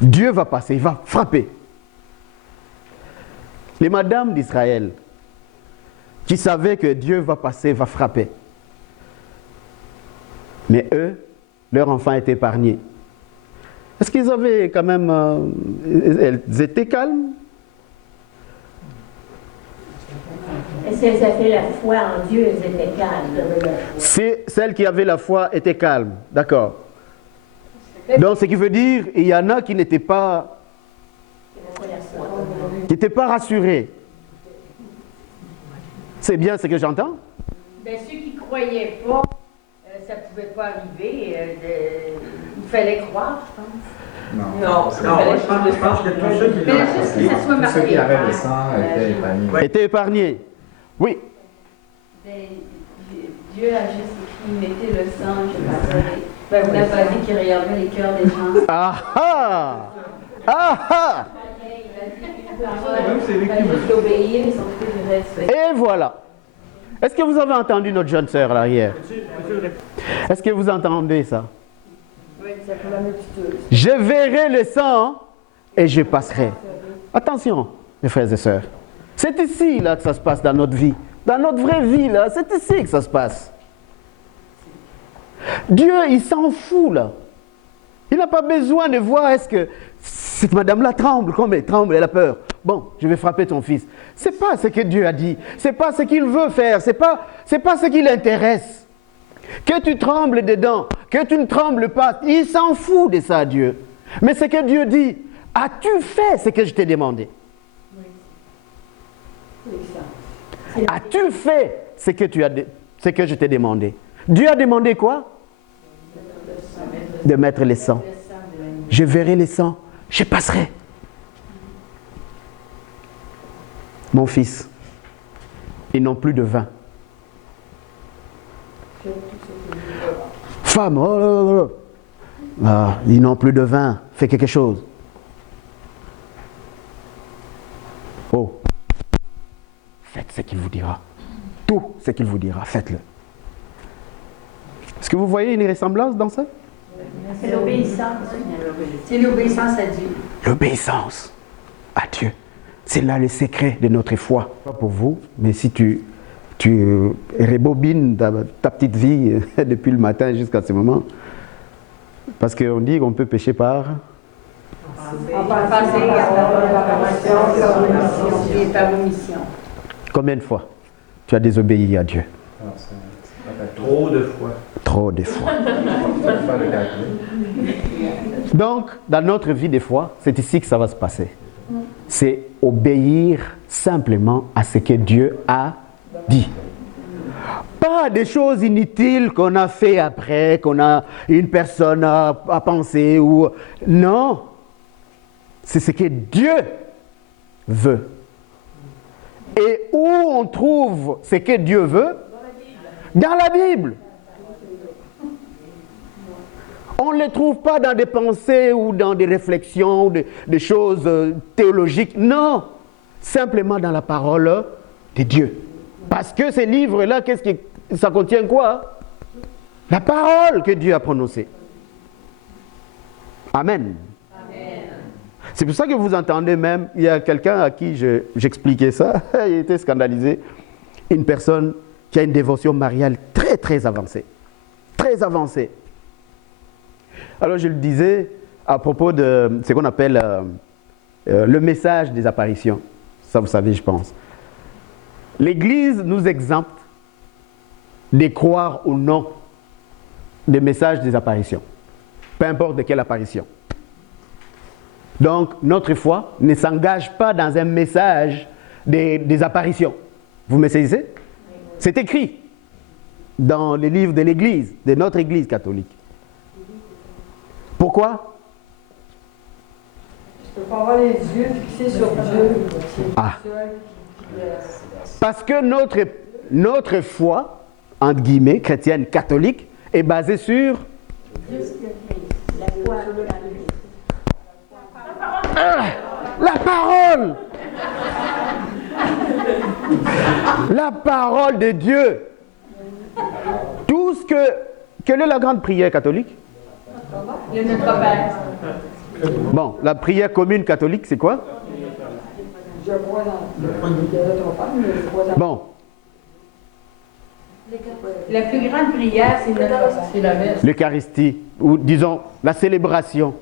Dieu va passer, il va frapper. Les madames d'Israël, qui savaient que Dieu va passer, va frapper. Mais eux, leur enfant est épargné. Est-ce qu'ils avaient quand même... elles étaient calmes? Est-ce qu'elles avaient la foi en Dieu, elles étaient calmes? Celles qui avaient la foi étaient calmes, d'accord. Donc ce qui veut dire, il y en a qui n'étaient pas... qui n'étaient pas rassurés. C'est bien ce que j'entends? Ben, ceux qui ne croyaient pas, ça ne pouvait pas arriver. Il fallait croire, je pense. Non, je pense que tous ceux qui Mais juste que ça soit Tous ceux qui marqué. avaient le sang étaient épargnés. Étaient épargnés. Oui. Ben, Dieu a juste écrit, mettez le sang, je passerai. Ben, vous n'avez pas dit qu'il regardait les cœurs des gens. Ah ah! Ah ah! Il fallait juste obéir et s'occuper du reste. Et voilà. Est-ce que vous avez entendu notre jeune sœur à l'arrière? Est-ce que vous entendez ça? Oui, c'est pour la multitude. Je verrai le sang et je passerai. Attention, mes frères et sœurs. C'est ici là que ça se passe dans notre vie. Dans notre vraie vie, là, c'est ici que ça se passe. Dieu, il s'en fout là. Il n'a pas besoin de voir est-ce que cette madame-là tremble, comme elle tremble, elle a peur. Bon, je vais frapper ton fils. C'est pas ce que Dieu a dit. C'est pas ce qu'il veut faire. C'est pas ce qui l'intéresse. Que tu trembles dedans, que tu ne trembles pas, il s'en fout de ça, Dieu. Mais ce que Dieu dit, as-tu fait ce que je t'ai demandé? As-tu fait ce que je t'ai demandé? Dieu a demandé quoi? De mettre les sangs. Je verrai les sangs, je passerai. Mon fils, ils n'ont plus de vin. Femme, oh là là là. Ah, ils n'ont plus de vin, fais quelque chose. Oh, faites ce qu'il vous dira. Tout ce qu'il vous dira, faites-le. Est-ce que vous voyez une ressemblance dans ça? C'est l'obéissance. C'est l'obéissance à Dieu. L'obéissance à Dieu. C'est là le secret de notre foi. Pas pour vous, mais si tu rébobines ta petite vie depuis le matin jusqu'à ce moment, parce qu'on dit qu'on peut pécher par... Par omission. Combien de fois tu as désobéi à Dieu? Trop de fois. Trop de fois. Donc, dans notre vie des fois, c'est ici que ça va se passer. C'est obéir simplement à ce que Dieu a dit. Pas des choses inutiles qu'on a fait après, qu'on a une personne à penser ou... Non, c'est ce que Dieu veut. Et où on trouve ce que Dieu veut? Dans la Bible. On ne les trouve pas dans des pensées ou dans des réflexions, ou des choses théologiques. Non, simplement dans la parole de Dieu. Parce que ces livres-là, ça contient quoi? La parole que Dieu a prononcée. Amen. Amen. C'est pour ça que vous entendez même, il y a quelqu'un à qui j'expliquais ça, il était scandalisé, une personne qui a une dévotion mariale très très avancée. Très avancée. Alors je le disais à propos de ce qu'on appelle le message des apparitions. Ça vous savez, je pense. L'Église nous exempte de croire ou non des messages des apparitions. Peu importe de quelle apparition. Donc, notre foi ne s'engage pas dans un message des apparitions. Vous me saisissez? C'est écrit dans les livres de l'Église, de notre Église catholique. Pourquoi? Je ne peux pas avoir les yeux fixés sur Dieu. Ah. Parce que notre foi, entre guillemets, chrétienne, catholique, est basée sur la parole. La parole de Dieu. Tout ce que... Quelle est la grande prière catholique? Le Notre Père. Bon, la prière commune catholique, c'est quoi? Je crois dans notre Père, mais je crois dans... Bon, La plus grande prière, c'est Notre Père. C'est la messe. l'Eucharistie, ou disons la célébration.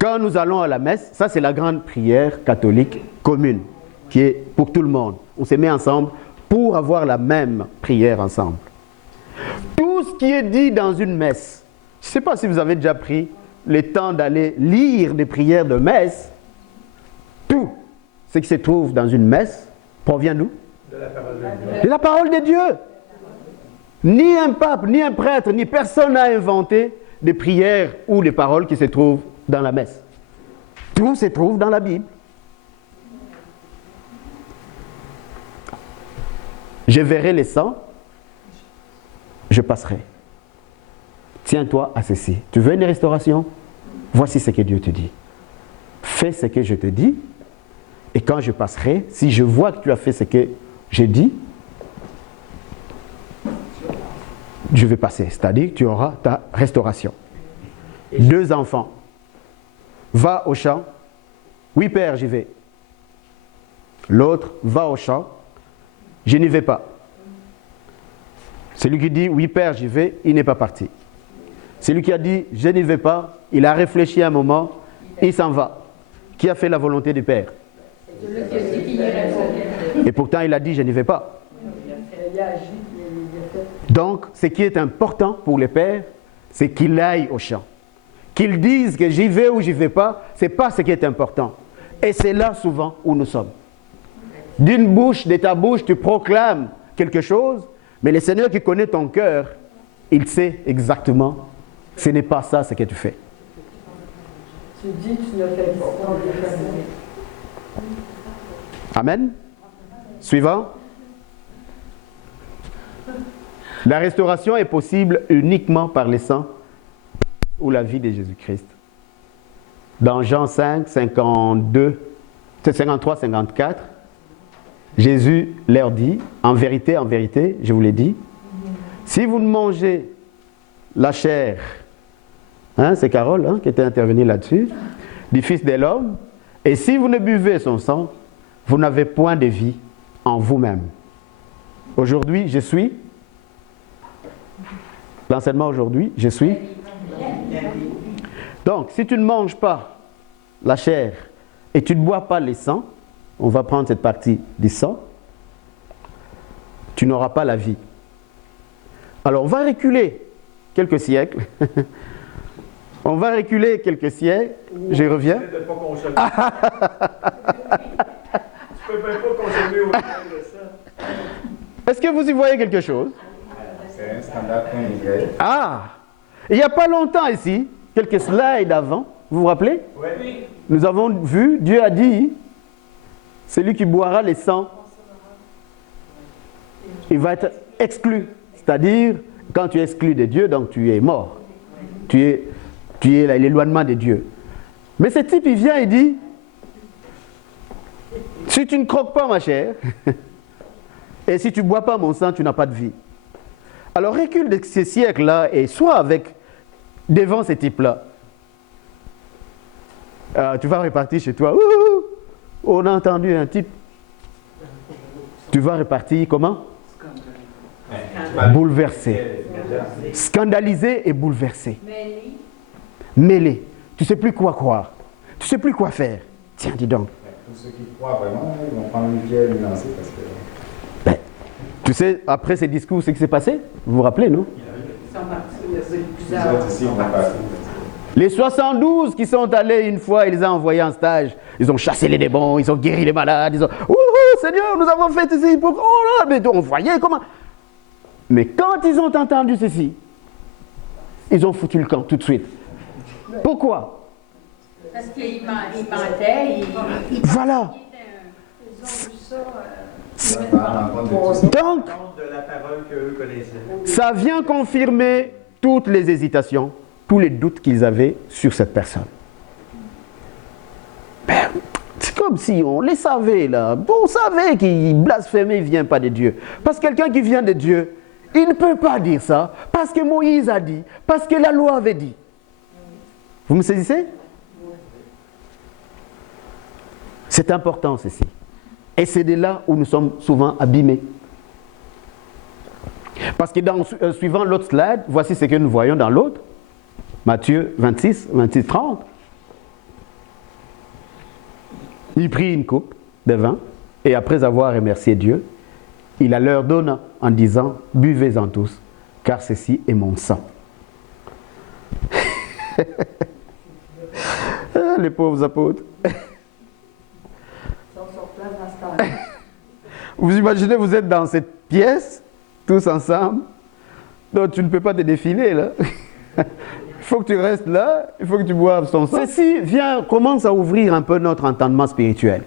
Quand nous allons à la messe, ça c'est la grande prière catholique commune, qui est pour tout le monde. On se met ensemble pour avoir la même prière ensemble. Tout ce qui est dit dans une messe, je ne sais pas si vous avez déjà pris le temps d'aller lire des prières de messe, tout ce qui se trouve dans une messe provient d'où? De la parole de Dieu. Ni un pape, ni un prêtre, ni personne n'a inventé des prières ou des paroles qui se trouvent dans la messe. Tout se trouve dans la Bible. Je verrai les sangs, je passerai. Tiens-toi à ceci. Tu veux une restauration? Voici ce que Dieu te dit. Fais ce que je te dis, et quand je passerai, si je vois que tu as fait ce que j'ai dit, je vais passer. C'est-à-dire que tu auras ta restauration. 2 enfants. Va au champ. Oui, père, j'y vais. L'autre va au champ. Je n'y vais pas. Celui qui dit oui, père, j'y vais, il n'est pas parti. Celui qui a dit je n'y vais pas, il a réfléchi un moment, il s'en va. Qui a fait la volonté du père? Et pourtant, il a dit je n'y vais pas. Donc, ce qui est important pour les pères, c'est qu'il aille au champ. Qu'ils disent que j'y vais ou j'y vais pas, ce n'est pas ce qui est important. Et c'est là souvent où nous sommes. D'une bouche, de ta bouche, tu proclames quelque chose, mais le Seigneur qui connaît ton cœur, il sait exactement ce n'est pas ça ce que tu fais. Tu dis, tu ne fais pas. Amen. Suivant. La restauration est possible uniquement par le sang ou la vie de Jésus-Christ. Dans Jean 5, 52, 53, 54, Jésus leur dit, en vérité, je vous l'ai dit, si vous ne mangez la chair, c'est Carole qui était intervenue là-dessus, du Fils de l'homme, et si vous ne buvez son sang, vous n'avez point de vie en vous-même. Aujourd'hui, je suis. L'enseignement aujourd'hui, je suis. Donc, si tu ne manges pas la chair et tu ne bois pas le sang, on va prendre cette partie du sang, tu n'auras pas la vie. Alors, on va reculer quelques siècles. On va reculer quelques siècles. Je reviens. Tu peux même pas consommer au de ça. Est-ce que vous y voyez quelque chose? C'est un standard universel. Ah! Il n'y a pas longtemps ici, quelques slides avant, vous vous rappelez? Oui. Nous avons vu, Dieu a dit, celui qui boira les sangs, il va être exclu. C'est-à-dire, quand tu es exclu de Dieu, donc tu es mort. Tu es à l'éloignement de Dieu. Mais ce type, il vient et dit, si tu ne croques pas ma chair, et si tu ne bois pas mon sang, tu n'as pas de vie. Alors recule de ces siècles-là et sois devant ces types-là. Tu vas repartir chez toi. Ouh, on a entendu un type. Tu vas repartir comment? Bouleversé. Scandalisé et bouleversé. Mêlé. Tu ne sais plus quoi croire. Tu ne sais plus quoi faire. Tiens, dis donc. Pour ceux qui croient vraiment, ils vont prendre une pierre et lancer parce que... Tu sais, après ces discours, ce qui s'est passé? Vous vous rappelez, non? Les 72 qui sont allés une fois, ils les ont envoyés en stage. Ils ont chassé les démons, ils ont guéri les malades. Ils ont... Ouh, Seigneur, nous avons fait ceci. Oh là, mais on voyait comment... Mais quand ils ont entendu ceci, ils ont foutu le camp tout de suite. Pourquoi? Parce qu'il mentait. Voilà. Donc, ça vient confirmer toutes les hésitations, tous les doutes qu'ils avaient sur cette personne. Ben, c'est comme si on les savait là. On savait qu'il blasphémait, il ne vient pas de Dieu. Parce que quelqu'un qui vient de Dieu, il ne peut pas dire ça. Parce que Moïse a dit, parce que la loi avait dit. Vous me saisissez? C'est important ceci. Et c'est de là où nous sommes souvent abîmés. Parce que suivant l'autre slide, voici ce que nous voyons dans l'autre. Matthieu 26, 30. Il prit une coupe de vin et après avoir remercié Dieu, il la leur donna en disant, buvez-en tous, car ceci est mon sang. Les pauvres apôtres. Vous imaginez, vous êtes dans cette pièce, tous ensemble, donc tu ne peux pas te défiler là. Il faut que tu restes là, il faut que tu boives son sang. Ceci commence à ouvrir un peu notre entendement spirituel.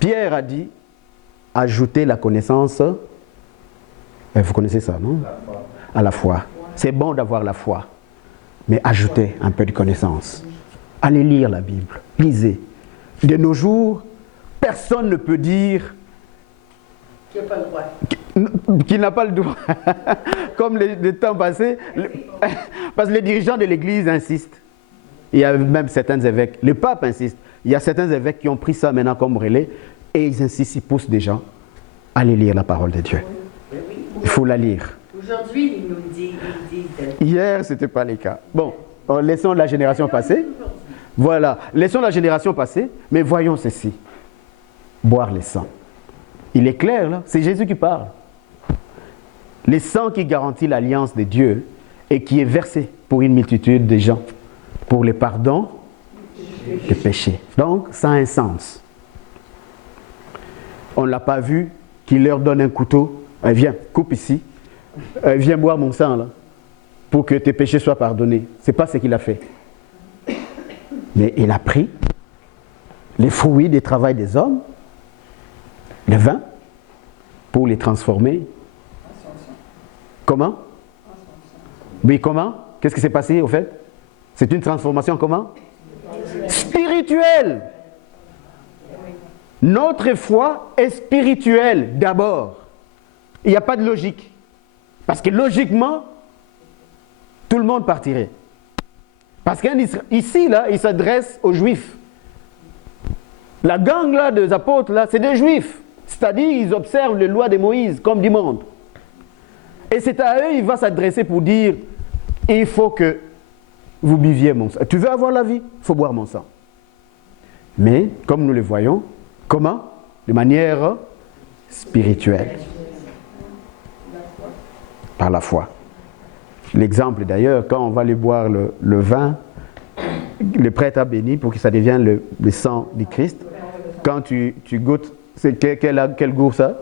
Pierre a dit, ajoutez la connaissance, vous connaissez ça, non? À la foi. C'est bon d'avoir la foi, mais ajoutez un peu de connaissance. Allez lire la Bible, lisez. De nos jours, personne ne peut dire qu'il n'a pas le droit. Qu'il n'a pas le droit. Comme les temps passés, parce que les dirigeants de l'Église insistent. Il y a même certains évêques, le pape insiste. Il y a certains évêques qui ont pris ça maintenant comme relais et ils insistent, ils poussent des gens à aller lire la parole de Dieu. Il faut la lire. Aujourd'hui, ils nous disent. Hier, ce n'était pas le cas. Bon, laissons la génération passer. Voilà, laissons la génération passer, mais voyons ceci. Boire le sang. Il est clair, là, c'est Jésus qui parle. Le sang qui garantit l'alliance de Dieu et qui est versé pour une multitude de gens, pour le pardon des péchés. Donc, ça a un sens. On ne l'a pas vu qu'il leur donne un couteau. Viens, coupe ici. Viens boire mon sang, là, pour que tes péchés soient pardonnés. Ce n'est pas ce qu'il a fait. Mais il a pris les fruits du travail des hommes, le vin, pour les transformer. Comment? Oui, comment? Qu'est-ce qui s'est passé au fait? C'est une transformation comment? Spirituelle. Notre foi est spirituelle d'abord. Il n'y a pas de logique. Parce que logiquement, tout le monde partirait. Parce qu'ici, là, il s'adresse aux Juifs. La gang là, des apôtres, là, c'est des Juifs. C'est-à-dire, ils observent les lois de Moïse comme du monde. Et c'est à eux il va s'adresser pour dire, il faut que vous buviez mon sang. Tu veux avoir la vie? Il faut boire mon sang. Mais, comme nous le voyons, comment? De manière spirituelle. Par la foi. L'exemple d'ailleurs, quand on va aller boire le vin, le prêtre a béni pour que ça devienne le sang du Christ. Quand tu goûtes, c'est quel goût ça?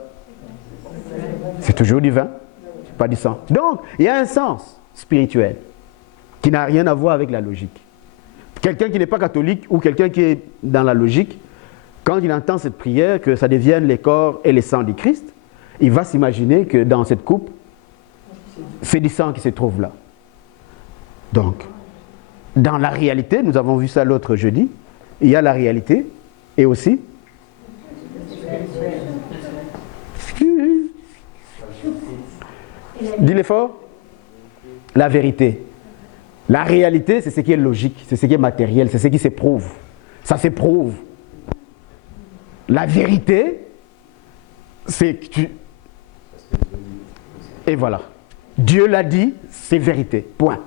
C'est toujours du vin, pas du sang. Donc, il y a un sens spirituel. qui n'a rien à voir avec la logique. Quelqu'un qui n'est pas catholique ou quelqu'un qui est dans la logique, quand il entend cette prière, que ça devienne les corps et les sangs du Christ, il va s'imaginer que dans cette coupe, c'est du sang qui se trouve là. Donc, dans la réalité, nous avons vu ça l'autre jeudi, il y a la réalité et aussi dis-le fort, la vérité. La réalité, c'est ce qui est logique, c'est ce qui est matériel, c'est ce qui s'éprouve. Ça s'éprouve. La vérité, c'est que tu... Et voilà. Dieu l'a dit, c'est vérité. Point.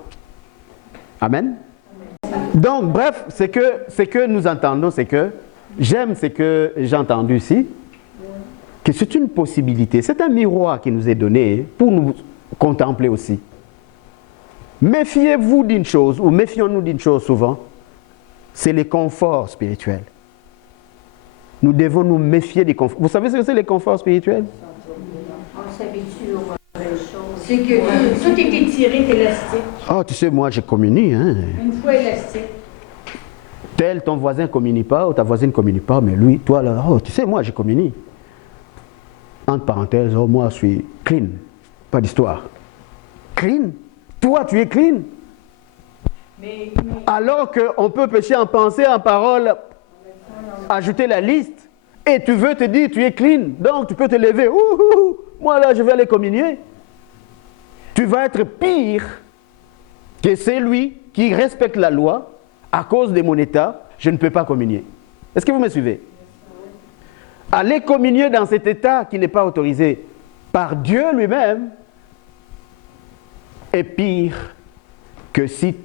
Amen. Donc, bref, ce que nous entendons, c'est que, j'aime ce que j'ai entendu ici, que c'est une possibilité, c'est un miroir qui nous est donné pour nous contempler aussi. Méfiez-vous d'une chose, ou méfions-nous d'une chose souvent, c'est les conforts spirituels. Nous devons nous méfier des conforts. Vous savez ce que c'est les conforts spirituels? On s'habitue aux mauvaises choses. C'est que tout est étiré d'élastique. Oh, tu sais, moi, j'ai communie. Hein. Une fois élastique. Tel ton voisin ne communie pas, ou ta voisine ne communie pas, mais lui, toi, là, oh, tu sais, moi, j'ai communie. Entre parenthèses, oh, moi, je suis clean. Pas d'histoire. Clean? Toi, tu es clean? Alors qu'on peut pécher en pensée, en parole, ajouter la liste, et tu veux te dire, tu es clean, donc tu peux te lever. Moi, là, je vais aller communier. Tu vas être pire que celui qui respecte la loi à cause de mon état, je ne peux pas communier. Est-ce que vous me suivez? Aller communier dans cet état qui n'est pas autorisé par Dieu lui-même est pire que si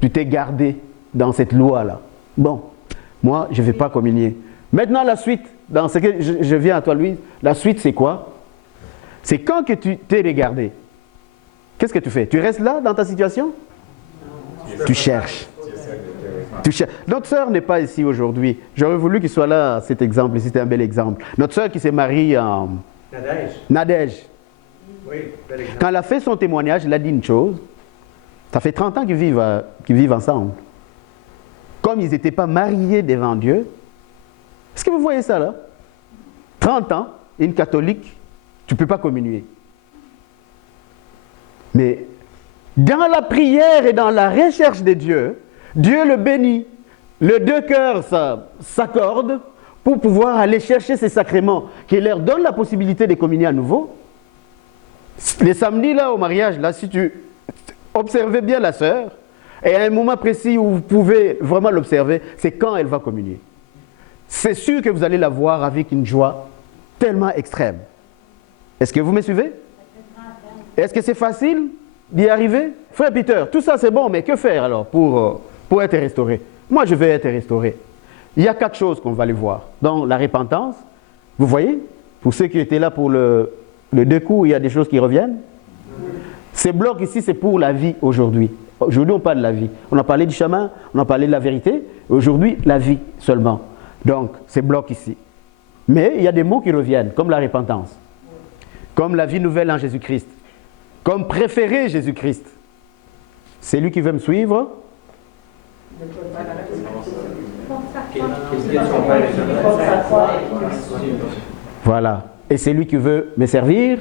tu t'es gardé dans cette loi-là. Bon, moi, je ne vais pas communier. Maintenant, la suite, dans ce que je viens à toi, Louise, la suite, c'est quoi? C'est quand que tu t'es regardé. Qu'est-ce que tu fais? Tu restes là, dans ta situation? Tu cherches. Tu cherches. Notre sœur n'est pas ici aujourd'hui. J'aurais voulu qu'il soit là, cet exemple, c'était un bel exemple. Notre sœur qui s'est mariée en... Nadège. Oui, bel exemple. Quand elle a fait son témoignage, elle a dit une chose. Ça fait 30 ans qu'ils vivent ensemble. Comme ils n'étaient pas mariés devant Dieu. Est-ce que vous voyez ça là? 30 ans, une catholique, tu ne peux pas communier. Mais dans la prière et dans la recherche de Dieu, Dieu le bénit. Les deux cœurs s'accordent pour pouvoir aller chercher ces sacrements qui leur donnent la possibilité de communier à nouveau. Les samedis là au mariage, là, si tu observez bien la sœur, et à un moment précis où vous pouvez vraiment l'observer, c'est quand elle va communier. C'est sûr que vous allez la voir avec une joie tellement extrême. Est-ce que vous me suivez? Est-ce que c'est facile d'y arriver? Frère Peter, tout ça c'est bon, mais que faire alors pour être restauré? Moi je vais être restauré. Il y a 4 choses qu'on va aller voir. Dans la repentance, vous voyez, pour ceux qui étaient là pour le 2 coups, il y a des choses qui reviennent. Ces blocs ici, c'est pour la vie aujourd'hui. Aujourd'hui, on parle de la vie. On a parlé du chemin, on a parlé de la vérité. Aujourd'hui, la vie seulement. Donc, ces blocs ici. Mais il y a des mots qui reviennent, comme la repentance, comme la vie nouvelle en Jésus-Christ, comme préférer Jésus-Christ. C'est lui qui veut me suivre. Voilà. Et c'est lui qui veut me servir.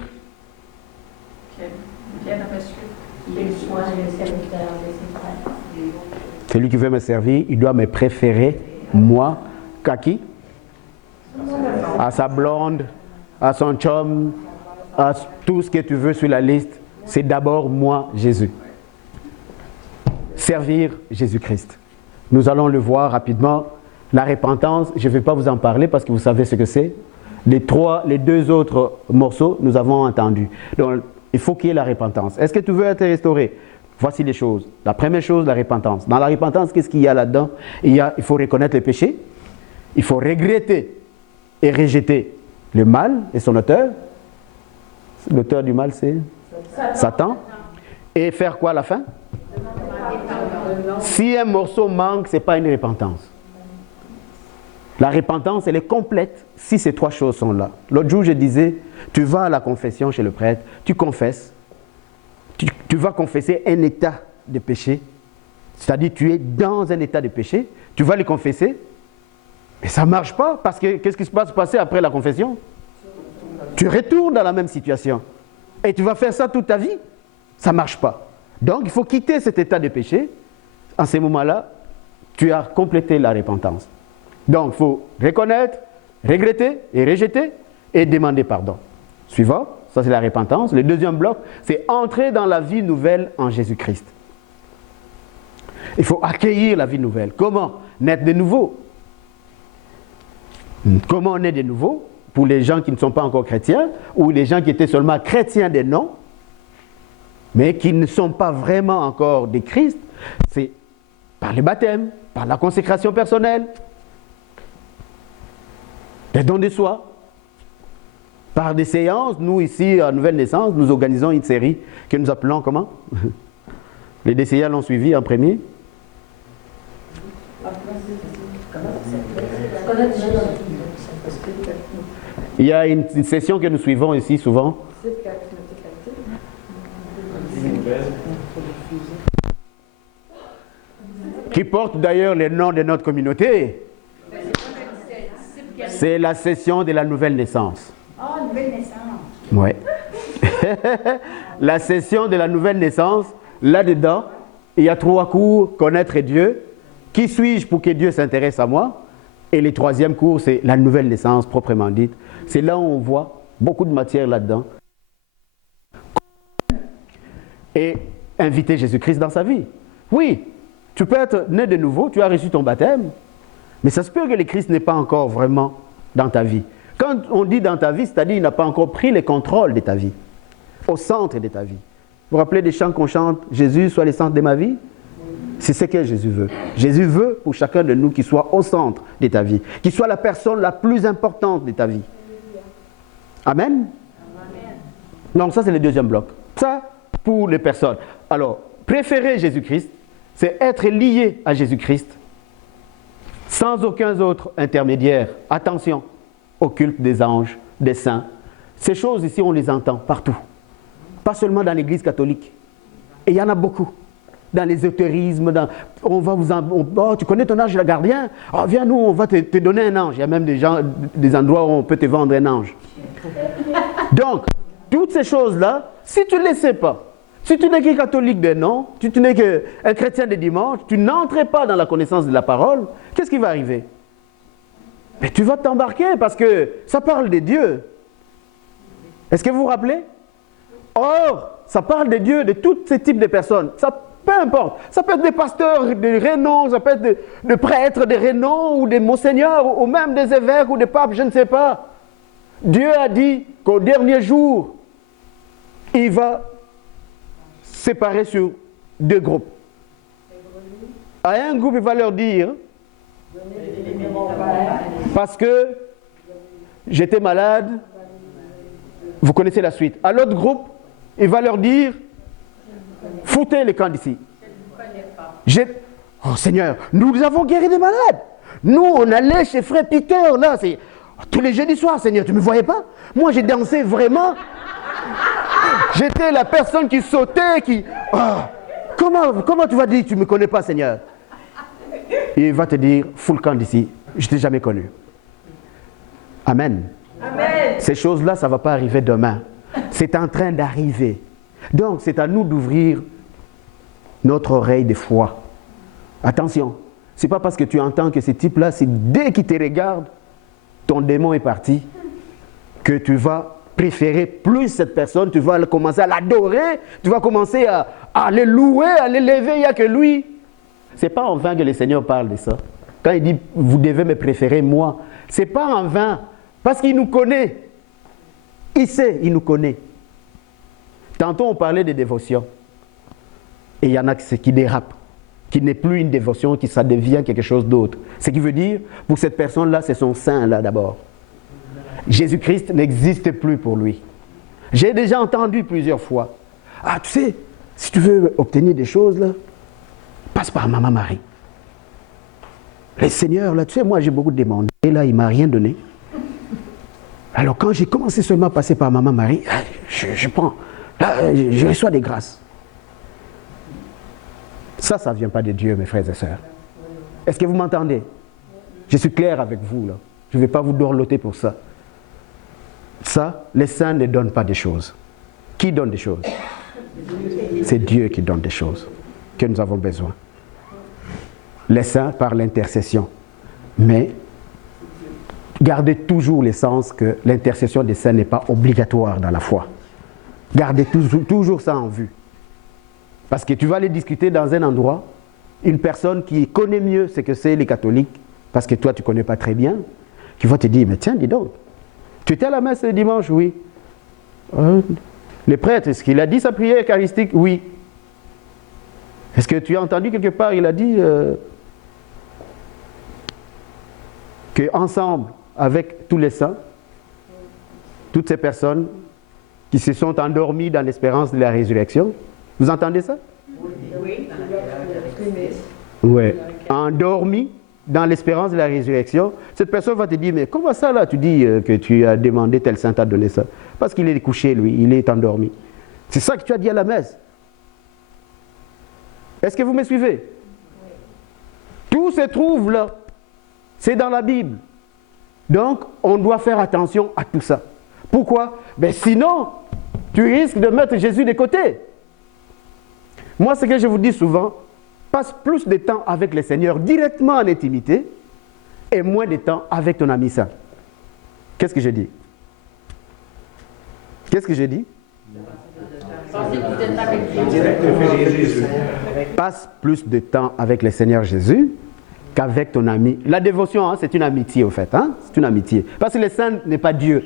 C'est lui qui veut me servir, il doit me préférer, moi, qu'à qui? À sa blonde, à son chum, à tout ce que tu veux sur la liste. C'est d'abord moi, Jésus. Servir Jésus-Christ. Nous allons le voir rapidement. La repentance, je ne vais pas vous en parler parce que vous savez ce que c'est. Les 2 autres morceaux, nous avons entendu. Donc, il faut qu'il y ait la repentance. Est-ce que tu veux être restauré? Voici les choses. La première chose, la repentance. Dans la repentance, qu'est-ce qu'il y a là-dedans? Il faut reconnaître les péchés. Il faut regretter et rejeter le mal et son auteur. L'auteur du mal, c'est Satan. Et faire quoi à la fin? Si un morceau manque, ce n'est pas une repentance. La repentance, elle est complète si ces 3 choses sont là. L'autre jour, je disais, tu vas à la confession chez le prêtre, tu confesses, tu vas confesser un état de péché C'est-à-dire tu es dans un état de péché, tu vas le confesser, mais ça ne marche pas, parce que qu'est-ce qui se passe passer après la confession? Tu retournes dans la même situation. Et tu vas faire ça toute ta vie. Ça ne marche pas. Donc il faut quitter cet état de péché. En ces moments-là, tu as complété la repentance. Donc il faut reconnaître, regretter et rejeter et demander pardon. Suivant, ça c'est la repentance. Le deuxième bloc, c'est entrer dans la vie nouvelle en Jésus-Christ. Il faut accueillir la vie nouvelle. Comment naître de nouveau? Comment on est de nouveau? Pour les gens qui ne sont pas encore chrétiens, ou les gens qui étaient seulement chrétiens des noms, mais qui ne sont pas vraiment encore des Christ, c'est par le baptême, par la consécration personnelle, les dons de soi, par des séances. Nous ici, à Nouvelle Naissance, nous organisons une série que nous appelons comment? Les DCA l'ont suivi en premier. Il y a une session que nous suivons ici souvent. Qui porte d'ailleurs les noms de notre communauté. C'est la session de la nouvelle naissance. Oh, nouvelle naissance. Oui. La session de la nouvelle naissance, là-dedans, il y a 3 cours, connaître Dieu. Qui suis-je pour que Dieu s'intéresse à moi? Et le 3e cours, c'est la nouvelle naissance proprement dite. C'est là où on voit beaucoup de matière là-dedans. Et inviter Jésus-Christ dans sa vie. Oui, tu peux être né de nouveau, tu as reçu ton baptême, mais ça se peut que le Christ n'est pas encore vraiment dans ta vie. Quand on dit dans ta vie, c'est-à-dire qu'il n'a pas encore pris le contrôle de ta vie, au centre de ta vie. Vous vous rappelez des chants qu'on chante, Jésus soit le centre de ma vie? C'est ce que Jésus veut. Jésus veut pour chacun de nous qu'il soit au centre de ta vie, qu'il soit la personne la plus importante de ta vie. Amen? Donc ça c'est le 2e bloc. Ça pour les personnes. Alors, préférer Jésus-Christ, c'est être lié à Jésus-Christ sans aucun autre intermédiaire. Attention au culte des anges, des saints. Ces choses ici, on les entend partout. Pas seulement dans l'église catholique. Et il y en a beaucoup. Dans l'ésotérisme, on va vous oh, tu connais ton ange gardien? Oh, viens, nous, on va te donner un ange. Il y a même des endroits où on peut te vendre un ange. Donc, toutes ces choses-là, si tu ne les sais pas, si tu n'es qu'un catholique de nom, si tu n'es qu'un chrétien de dimanche, tu n'entres pas dans la connaissance de la parole, qu'est-ce qui va arriver? Mais tu vas t'embarquer parce que ça parle de Dieu. Est-ce que vous vous rappelez? Or, ça parle de Dieu, de tous ces types de personnes. Ça, peu importe. Ça peut être des pasteurs de renom, ça peut être des prêtres de renom, ou des monseigneurs, ou même des évêques, ou des papes, je ne sais pas. Dieu a dit qu'au dernier jour, il va séparer sur 2 groupes. À un groupe, il va leur dire, parce que j'étais malade, vous connaissez la suite. À l'autre groupe, il va leur dire, foutez les camps d'ici. Oh Seigneur, nous avons guéri des malades. Nous, on allait chez frère Peter, là, c'est tous les jeudis soirs, Seigneur, tu ne me voyais pas? Moi, j'ai dansé vraiment. J'étais la personne qui sautait, qui... Oh, comment tu vas dire que tu ne me connais pas, Seigneur? Et il va te dire, fous le camp d'ici, je ne t'ai jamais connu. Amen. Amen. Ces choses-là, ça ne va pas arriver demain. C'est en train d'arriver. Donc, c'est à nous d'ouvrir notre oreille de foi. Attention, ce n'est pas parce que tu entends que ces types-là, c'est dès qu'ils te regardent, ton démon est parti, que tu vas préférer plus cette personne, tu vas commencer à l'adorer, tu vas commencer à le louer, à l'élever, il n'y a que lui. Ce n'est pas en vain que le Seigneur parle de ça. Quand il dit, vous devez me préférer moi, ce n'est pas en vain, parce qu'il nous connaît. Il sait, il nous connaît. Tantôt, on parlait de dévotion. Et il y en a qui dérapent, qui n'est plus une dévotion, qui ça devient quelque chose d'autre. Ce qui veut dire, pour cette personne-là, c'est son saint là d'abord. Jésus-Christ n'existe plus pour lui. J'ai déjà entendu plusieurs fois. Ah, tu sais, si tu veux obtenir des choses, là, passe par Maman Marie. Le Seigneur, là, tu sais, moi j'ai beaucoup demandé, là, il ne m'a rien donné. Alors quand j'ai commencé seulement à passer par Maman Marie, je prends, là, je reçois des grâces. Ça ne vient pas de Dieu, mes frères et sœurs. Est-ce que vous m'entendez? Je suis clair avec vous, là. Je ne vais pas vous dorloter pour ça. Ça, les saints ne donnent pas des choses. Qui donne des choses? C'est Dieu qui donne des choses que nous avons besoin. Les saints par l'intercession. Mais gardez toujours l'essence que l'intercession des saints n'est pas obligatoire dans la foi. Gardez toujours ça en vue. Parce que tu vas aller discuter dans un endroit, une personne qui connaît mieux ce que c'est les catholiques, parce que toi tu ne connais pas très bien, qui va te dire, mais tiens, dis donc, tu étais à la messe le dimanche? Oui. Les prêtres, est-ce qu'il a dit sa prière eucharistique? Oui. Est-ce que tu as entendu quelque part, il a dit qu'ensemble, avec tous les saints, toutes ces personnes qui se sont endormies dans l'espérance de la résurrection, vous entendez ça? Oui. Oui. Endormies dans l'espérance de la résurrection, cette personne va te dire, mais comment ça là, tu dis que tu as demandé tel saint t'a donné ça? Parce qu'il est couché, lui, il est endormi. C'est ça que tu as dit à la messe. Est-ce que vous me suivez? Tout se trouve là. C'est dans la Bible. Donc, on doit faire attention à tout ça. Pourquoi? Ben sinon, tu risques de mettre Jésus de côté. Moi, ce que je vous dis souvent, passe plus de temps avec le Seigneur directement en intimité et moins de temps avec ton ami saint. Qu'est-ce que je dis? Qu'est-ce que je dis? Passe plus de temps avec le Seigneur Jésus qu'avec ton ami. La dévotion, c'est une amitié au fait. C'est une amitié. Parce que le saint n'est pas Dieu.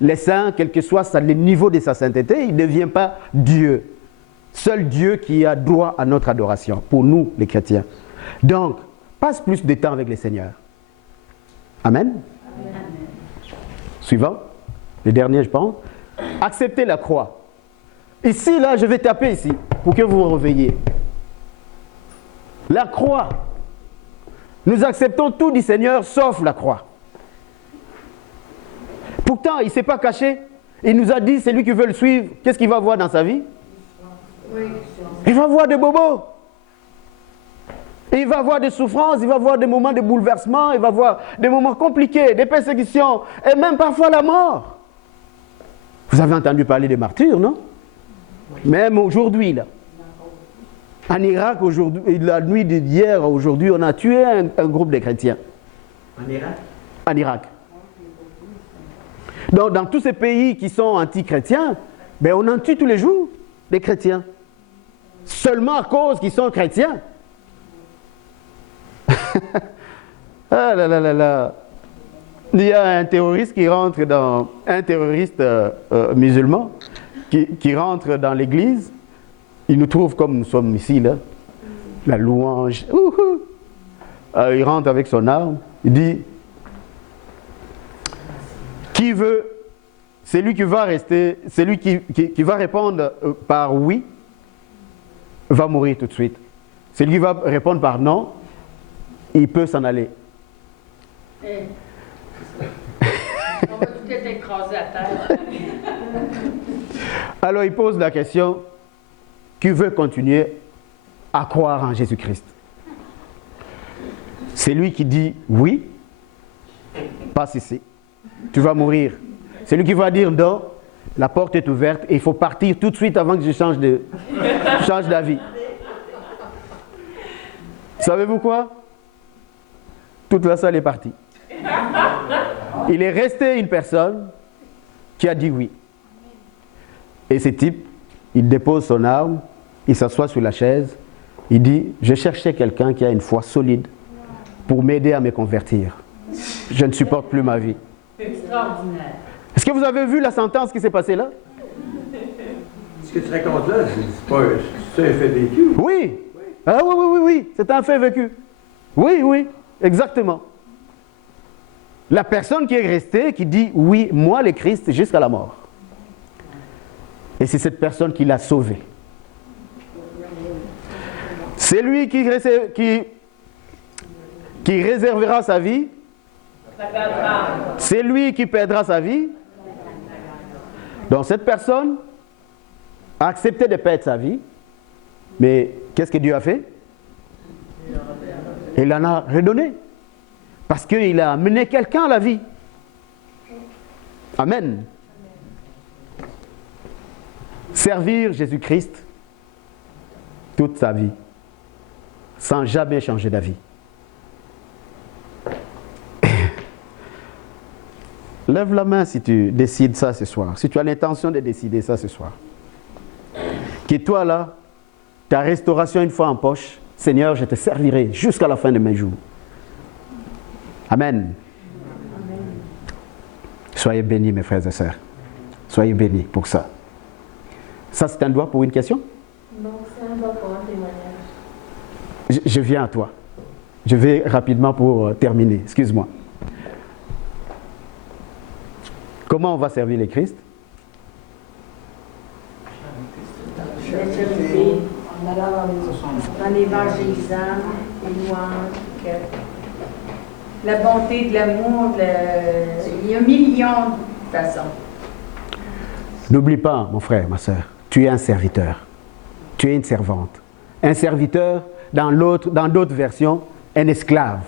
Le saint, quel que soit le niveau de sa sainteté, il ne devient pas Dieu. Seul Dieu qui a droit à notre adoration, pour nous les chrétiens. Donc, passe plus de temps avec le Seigneur. Amen. Amen. Suivant, le dernier je pense. Acceptez la croix. Ici, là, je vais taper ici, pour que vous vous réveilliez. La croix. Nous acceptons tout du Seigneur, sauf la croix. Pourtant, il ne s'est pas caché. Il nous a dit, c'est lui qui veut le suivre. Qu'est-ce qu'il va voir dans sa vie? Il va voir des bobos. Il va voir des souffrances, il va voir des moments de bouleversement, il va voir des moments compliqués, des persécutions, et même parfois la mort. Vous avez entendu parler des martyrs, non? Même aujourd'hui, là. En Irak, aujourd'hui, la nuit d'hier, aujourd'hui, on a tué un groupe de chrétiens. En Irak? En Irak. Donc, dans tous ces pays qui sont anti-chrétiens, ben, on en tue tous les jours, des chrétiens. Seulement à cause qu'ils sont chrétiens. Ah là là là là. Il y a un terroriste qui rentre dans... Un terroriste musulman qui rentre dans l'église. Il nous trouve comme nous sommes ici, là. La louange. Il rentre avec son arme. Il dit... Qui veut... Celui qui va rester... Celui qui va répondre par oui va mourir tout de suite. Celui qui va répondre par non, il peut s'en aller. On va tout être écrasé à terre. Alors il pose la question, qui veut continuer à croire en Jésus-Christ? C'est lui qui dit oui, passe ici, tu vas mourir. C'est lui qui va dire non, la porte est ouverte et il faut partir tout de suite avant que je change d'avis. Savez-vous quoi? Toute la salle est partie. Il est resté une personne qui a dit oui. Et ce type, il dépose son arme, il s'assoit sur la chaise, il dit, je cherchais quelqu'un qui a une foi solide pour m'aider à me convertir. Je ne supporte plus ma vie. Extraordinaire. Est-ce que vous avez vu la sentence qui s'est passée là? Ce que tu racontes là, c'est un fait vécu. Oui. Ah oui, c'est un fait vécu. Oui, exactement. La personne qui est restée, qui dit oui, moi le Christ jusqu'à la mort. Et c'est cette personne qui l'a sauvé. C'est lui qui réservera sa vie. C'est lui qui perdra sa vie. Donc cette personne a accepté de perdre sa vie Mais qu'est-ce que Dieu a fait? Il en a redonné. Parce qu'il a amené quelqu'un à la vie. Amen. Servir Jésus-Christ toute sa vie, sans jamais changer d'avis. Lève la main si tu décides ça ce soir, si tu as l'intention de décider ça ce soir. Que toi là, ta restauration une fois en poche, Seigneur, je te servirai jusqu'à la fin de mes jours. Amen. Amen. Soyez bénis mes frères et sœurs. Soyez bénis pour ça. Ça c'est un doigt pour une question? Non, c'est un doigt pour un témoignage. Je viens à toi. Je vais rapidement pour terminer. Excuse-moi. Comment on va servir le Christ? En évangélisant, en louant, la bonté, de l'amour, il y a un million de façons. N'oublie pas, mon frère, ma soeur, tu es un serviteur. Tu es une servante. Un serviteur, dans d'autres versions, un esclave.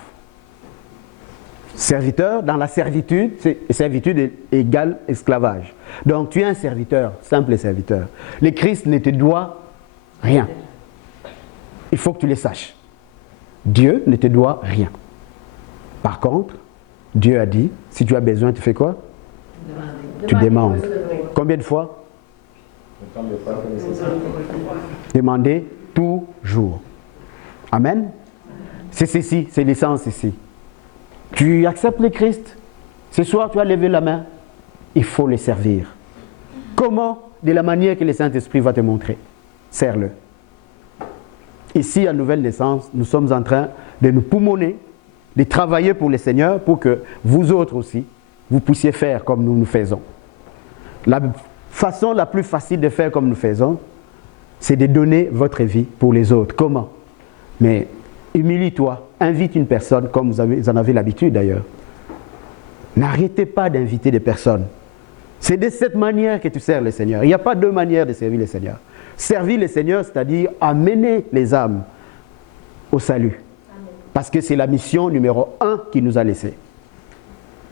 Serviteur, dans la servitude, servitude égale esclavage. Donc tu es un serviteur, simple serviteur. Le Christ ne te doit rien. Il faut que tu le saches. Dieu ne te doit rien. Par contre, Dieu a dit, si tu as besoin, tu fais quoi? Tu demandes. Combien de fois? Demandez toujours. Amen. C'est ceci, c'est l'essence ici. Tu acceptes le Christ. Ce soir, tu as levé la main. Il faut le servir. Comment? De la manière que le Saint-Esprit va te montrer. Sers-le. Ici, à Nouvelle Naissance, nous sommes en train de nous poumonner, de travailler pour le Seigneur, pour que vous autres aussi, vous puissiez faire comme nous faisons. La façon la plus facile de faire comme nous faisons, c'est de donner votre vie pour les autres. Comment? Mais humilie-toi, invite une personne, comme vous en avez l'habitude d'ailleurs. N'arrêtez pas d'inviter des personnes. C'est de cette manière que tu sers le Seigneur. Il n'y a pas deux manières de servir le Seigneur. Servir le Seigneur, c'est-à-dire amener les âmes au salut. Parce que c'est la mission numéro 1 qu'il nous a laissée.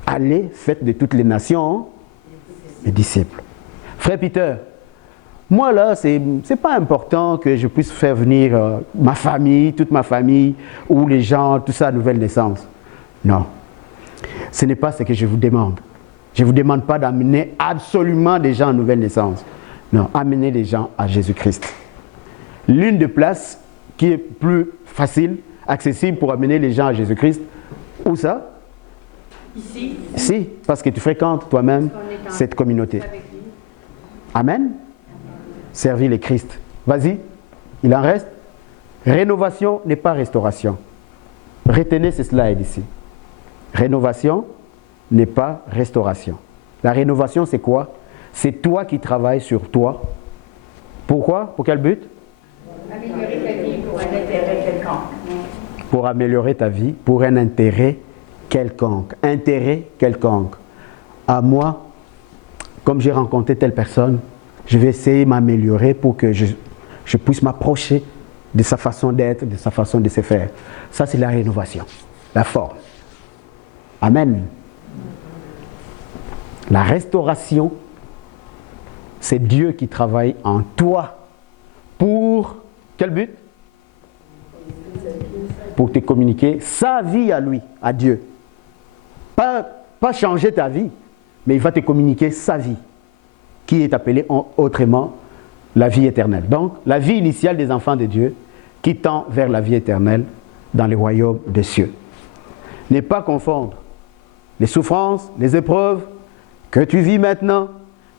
Allez, faites de toutes les nations les disciples. Frère Peter, moi là, c'est pas important que je puisse faire venir ma famille, toute ma famille, ou les gens, tout ça, nouvelle naissance. Non. Ce n'est pas ce que je vous demande. Je ne vous demande pas d'amener absolument des gens à nouvelle naissance. Non, amenez les gens à Jésus-Christ. L'une des places qui est plus facile, accessible pour amener les gens à Jésus-Christ, où ça? Ici. Si, parce que tu fréquentes toi-même cette communauté. Amen. Servir le Christ. Vas-y, il en reste. Rénovation n'est pas restauration. Retenez ce slide ici. Rénovation n'est pas restauration. La rénovation, c'est quoi? C'est toi qui travailles sur toi. Pourquoi? Pour quel but? Améliorer ta vie pour un intérêt quelconque. Pour améliorer ta vie, pour un intérêt quelconque. Intérêt quelconque. À moi, comme j'ai rencontré telle personne, je vais essayer de m'améliorer pour que je puisse m'approcher de sa façon d'être, de sa façon de se faire. Ça, c'est la rénovation, la forme. Amen. La restauration, c'est Dieu qui travaille en toi. Pour quel but? Pour te communiquer sa vie à lui, à Dieu. Pas changer ta vie, mais il va te communiquer sa vie, qui est appelée autrement la vie éternelle. Donc, la vie initiale des enfants de Dieu qui tend vers la vie éternelle dans le royaume des cieux. Ne pas confondre les souffrances, les épreuves que tu vis maintenant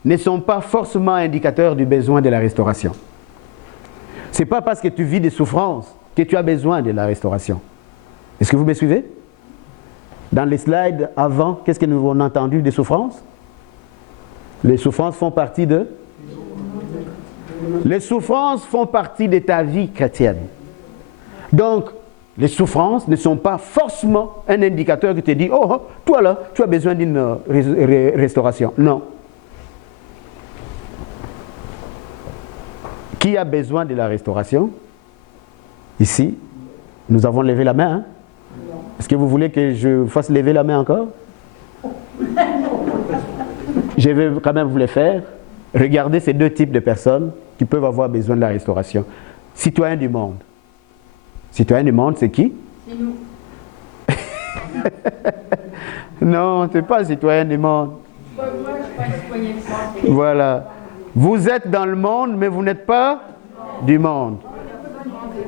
ne sont pas forcément indicateurs du besoin de la restauration. Ce n'est pas parce que tu vis des souffrances que tu as besoin de la restauration. Est-ce que vous me suivez? Dans les slides avant, qu'est-ce que nous avons entendu des souffrances? Les souffrances font partie de? Les souffrances font partie de ta vie chrétienne. Donc, les souffrances ne sont pas forcément un indicateur qui te dit « Oh, toi là, tu as besoin d'une restauration. » Non. Qui a besoin de la restauration? Ici, nous avons levé la main. Hein? Est-ce que vous voulez que je fasse lever la main encore? Je vais quand même vous les faire. Regardez ces deux types de personnes qui peuvent avoir besoin de la restauration. Citoyens du monde. Citoyens du monde, c'est qui? C'est nous. Non, ce n'est pas citoyen du monde. Moi, je ne suis pas citoyen du monde. Voilà. Vous êtes dans le monde, mais vous n'êtes pas du monde.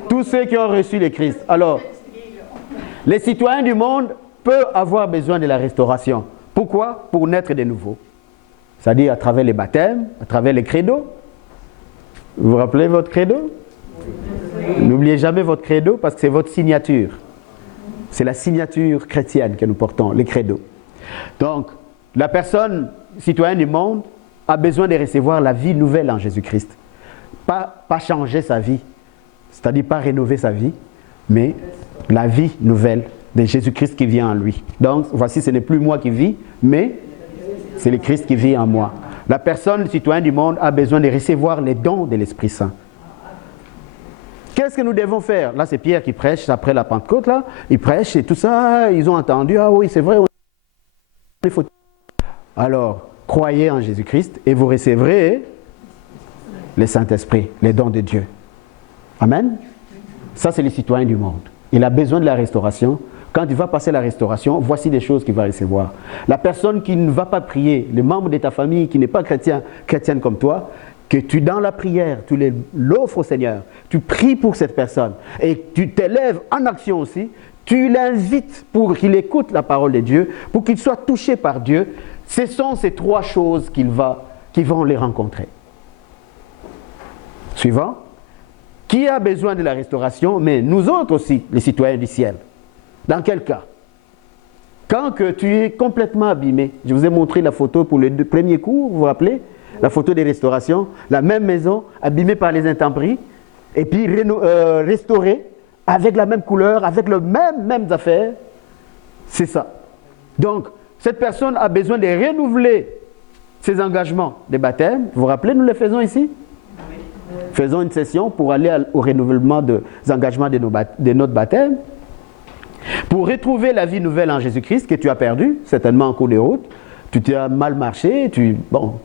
Tous ceux qui ont reçu le Christ. Alors, les citoyens du monde peuvent avoir besoin de la restauration. Pourquoi? Pour naître de nouveau. C'est-à-dire à travers les baptêmes, à travers les credos. Vous vous rappelez votre credo? N'oubliez jamais votre credo parce que c'est votre signature. C'est la signature chrétienne que nous portons, les credos. Donc, la personne citoyenne du monde a besoin de recevoir la vie nouvelle en Jésus-Christ. Pas changer sa vie, c'est-à-dire pas rénover sa vie, mais la vie nouvelle de Jésus-Christ qui vient en lui. Donc, voici, ce n'est plus moi qui vis, mais c'est le Christ qui vit en moi. La personne citoyenne du monde a besoin de recevoir les dons de l'Esprit Saint. Qu'est-ce que nous devons faire? Là, c'est Pierre qui prêche après la Pentecôte, là. Il prêche et tout ça, ils ont entendu, ah oui, c'est vrai, il faut... Alors, croyez en Jésus-Christ et vous recevrez le Saint-Esprit, les dons de Dieu. Amen. Ça, c'est les citoyens du monde. Il a besoin de la restauration. Quand il va passer la restauration, voici des choses qu'il va recevoir. La personne qui ne va pas prier, le membre de ta famille qui n'est pas chrétienne comme toi, que tu, dans la prière, tu l'offres au Seigneur, tu pries pour cette personne et tu t'élèves en action aussi, tu l'invites pour qu'il écoute la parole de Dieu, pour qu'il soit touché par Dieu. Ce sont ces trois choses qui vont les rencontrer. Suivant. Qui a besoin de la restauration? Mais nous autres aussi, les citoyens du ciel. Dans quel cas? Quand que tu es complètement abîmé, je vous ai montré la photo pour le premier cours, vous vous rappelez? La photo des restaurations, la même maison, abîmée par les intempéries, et puis restaurée, avec la même couleur, avec les mêmes affaires. C'est ça. Donc, cette personne a besoin de renouveler ses engagements de baptême. Vous vous rappelez, nous les faisons ici? Faisons une session pour aller au renouvellement des engagements de notre baptême. Pour retrouver la vie nouvelle en Jésus-Christ que tu as perdu, certainement en cours de route. Tu t'es mal marché, tu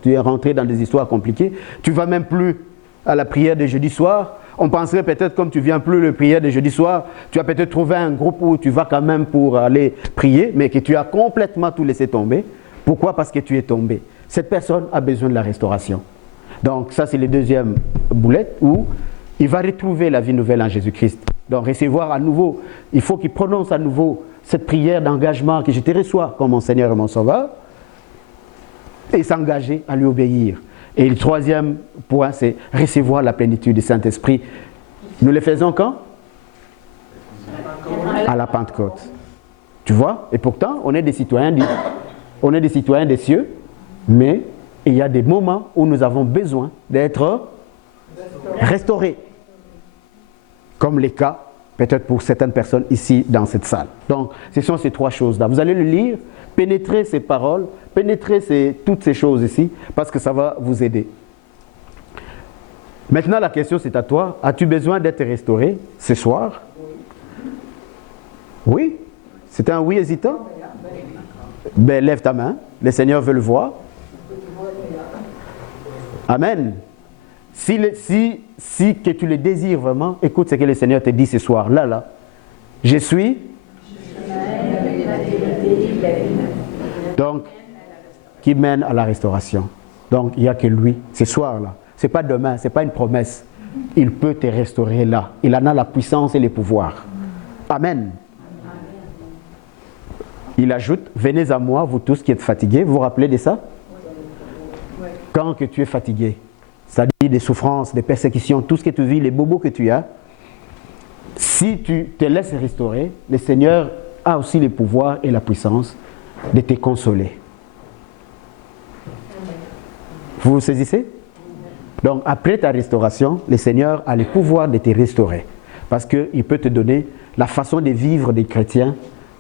es rentré dans des histoires compliquées. Tu ne vas même plus à la prière de jeudi soir. On penserait peut-être, comme tu ne viens plus à la prière de jeudi soir, tu as peut-être trouvé un groupe où tu vas quand même pour aller prier, mais que tu as complètement tout laissé tomber. Pourquoi? Parce que tu es tombé. Cette personne a besoin de la restauration. Donc ça, c'est le deuxième boulette où il va retrouver la vie nouvelle en Jésus-Christ. Donc recevoir à nouveau, il faut qu'il prononce à nouveau cette prière d'engagement que je te reçois comme mon Seigneur et mon Sauveur et s'engager à lui obéir. Et le troisième point, c'est recevoir la plénitude du Saint-Esprit. Nous le faisons quand? À la Pentecôte. Tu vois? Et pourtant, on est des citoyens des cieux, mais il y a des moments où nous avons besoin d'être restaurés. Comme les cas, peut-être pour certaines personnes ici dans cette salle. Donc, ce sont ces trois choses-là. Vous allez le lire, pénétrer ces paroles, pénétrer toutes ces choses ici, parce que ça va vous aider. Maintenant, la question c'est à toi. As-tu besoin d'être restauré ce soir? Oui? C'est un oui hésitant? Ben, lève ta main. Le Seigneur veut le voir. Amen. Si que tu le désires vraiment, écoute ce que le Seigneur te dit ce soir. Là. Je suis. Donc, qui mène à la restauration. Donc, il n'y a que lui, ce soir-là. Ce n'est pas demain, ce n'est pas une promesse. Il peut te restaurer là. Il en a la puissance et le pouvoir. Amen. Il ajoute, venez à moi, vous tous qui êtes fatigués. Vous vous rappelez de ça? Quand que tu es fatigué, c'est-à-dire des souffrances, des persécutions, tout ce que tu vis, les bobos que tu as, si tu te laisses restaurer, le Seigneur a aussi le pouvoir et la puissance de te consoler. Vous vous saisissez? Donc après ta restauration, le Seigneur a le pouvoir de te restaurer. Parce qu'il peut te donner la façon de vivre des chrétiens.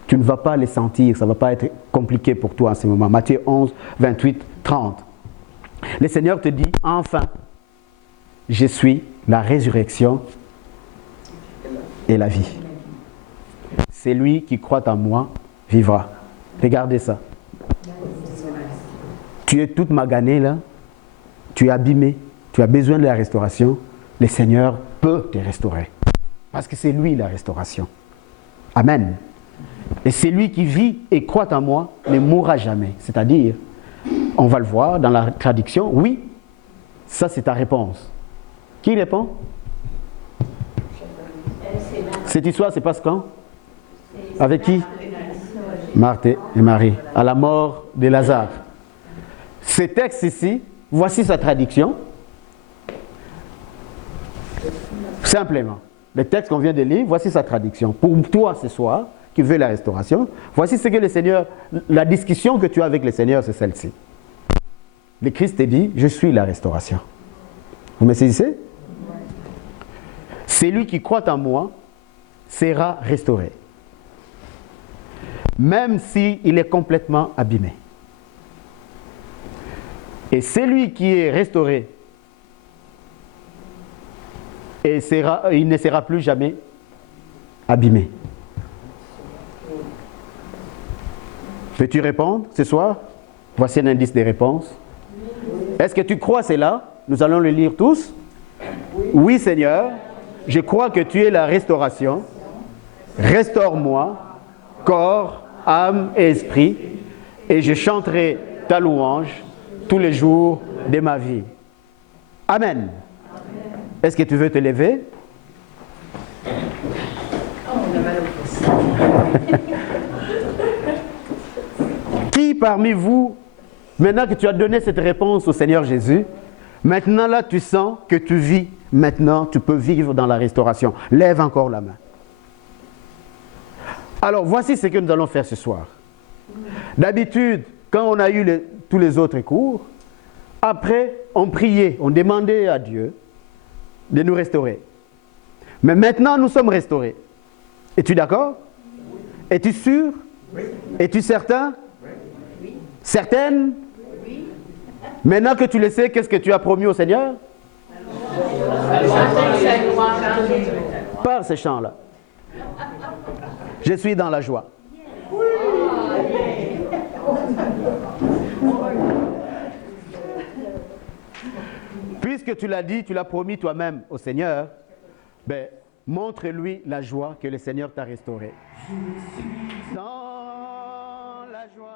Tu ne vas pas les sentir, ça ne va pas être compliqué pour toi en ce moment. Matthieu 11, 28, 30. Le Seigneur te dit, enfin, je suis la résurrection et la vie. C'est lui qui croit en moi, vivra. Regardez ça. Tu es toute maganée là, tu es abîmé, tu as besoin de la restauration. Le Seigneur peut te restaurer. Parce que c'est lui la restauration. Amen. Et c'est lui qui vit et croit en moi ne mourra jamais. C'est-à-dire, on va le voir dans la traduction, oui, ça c'est ta réponse. Qui répond? Cette histoire se passe quand? Avec qui? Marthe et Marie, à la mort de Lazare. Ce texte ici, voici sa traduction. Simplement, le texte qu'on vient de lire, voici sa traduction. Pour toi ce soir, qui veux la restauration, voici ce que le Seigneur, la discussion que tu as avec le Seigneur, c'est celle-ci. Le Christ te dit, je suis la restauration. Vous me saisissez? Celui qui croit en moi sera restauré. Même s'il est complètement abîmé. Et celui qui est restauré, il ne sera plus jamais abîmé. Peux-tu répondre ce soir? Voici un indice de réponse. Est-ce que tu crois cela? Nous allons le lire tous. Oui, Seigneur, je crois que tu es la restauration. Restaure-moi, corps, âme et esprit, et je chanterai ta louange tous les jours de ma vie. Amen. Est-ce que tu veux te lever? Qui parmi vous, maintenant que tu as donné cette réponse au Seigneur Jésus, maintenant là tu sens que tu vis, maintenant tu peux vivre dans la restauration. Lève encore la main. Alors voici ce que nous allons faire ce soir. D'habitude, quand on a eu tous les autres cours, après on priait, on demandait à Dieu de nous restaurer. Mais maintenant nous sommes restaurés. Es-tu d'accord? Es-tu sûr? Oui. Es-tu certain? Oui. Certaine? Oui. Maintenant que tu le sais, qu'est-ce que tu as promis au Seigneur? Par ces chants-là. Je suis dans la joie. Puisque tu l'as dit, tu l'as promis toi-même au Seigneur, ben, montre-lui la joie que le Seigneur t'a restaurée. Dans la joie.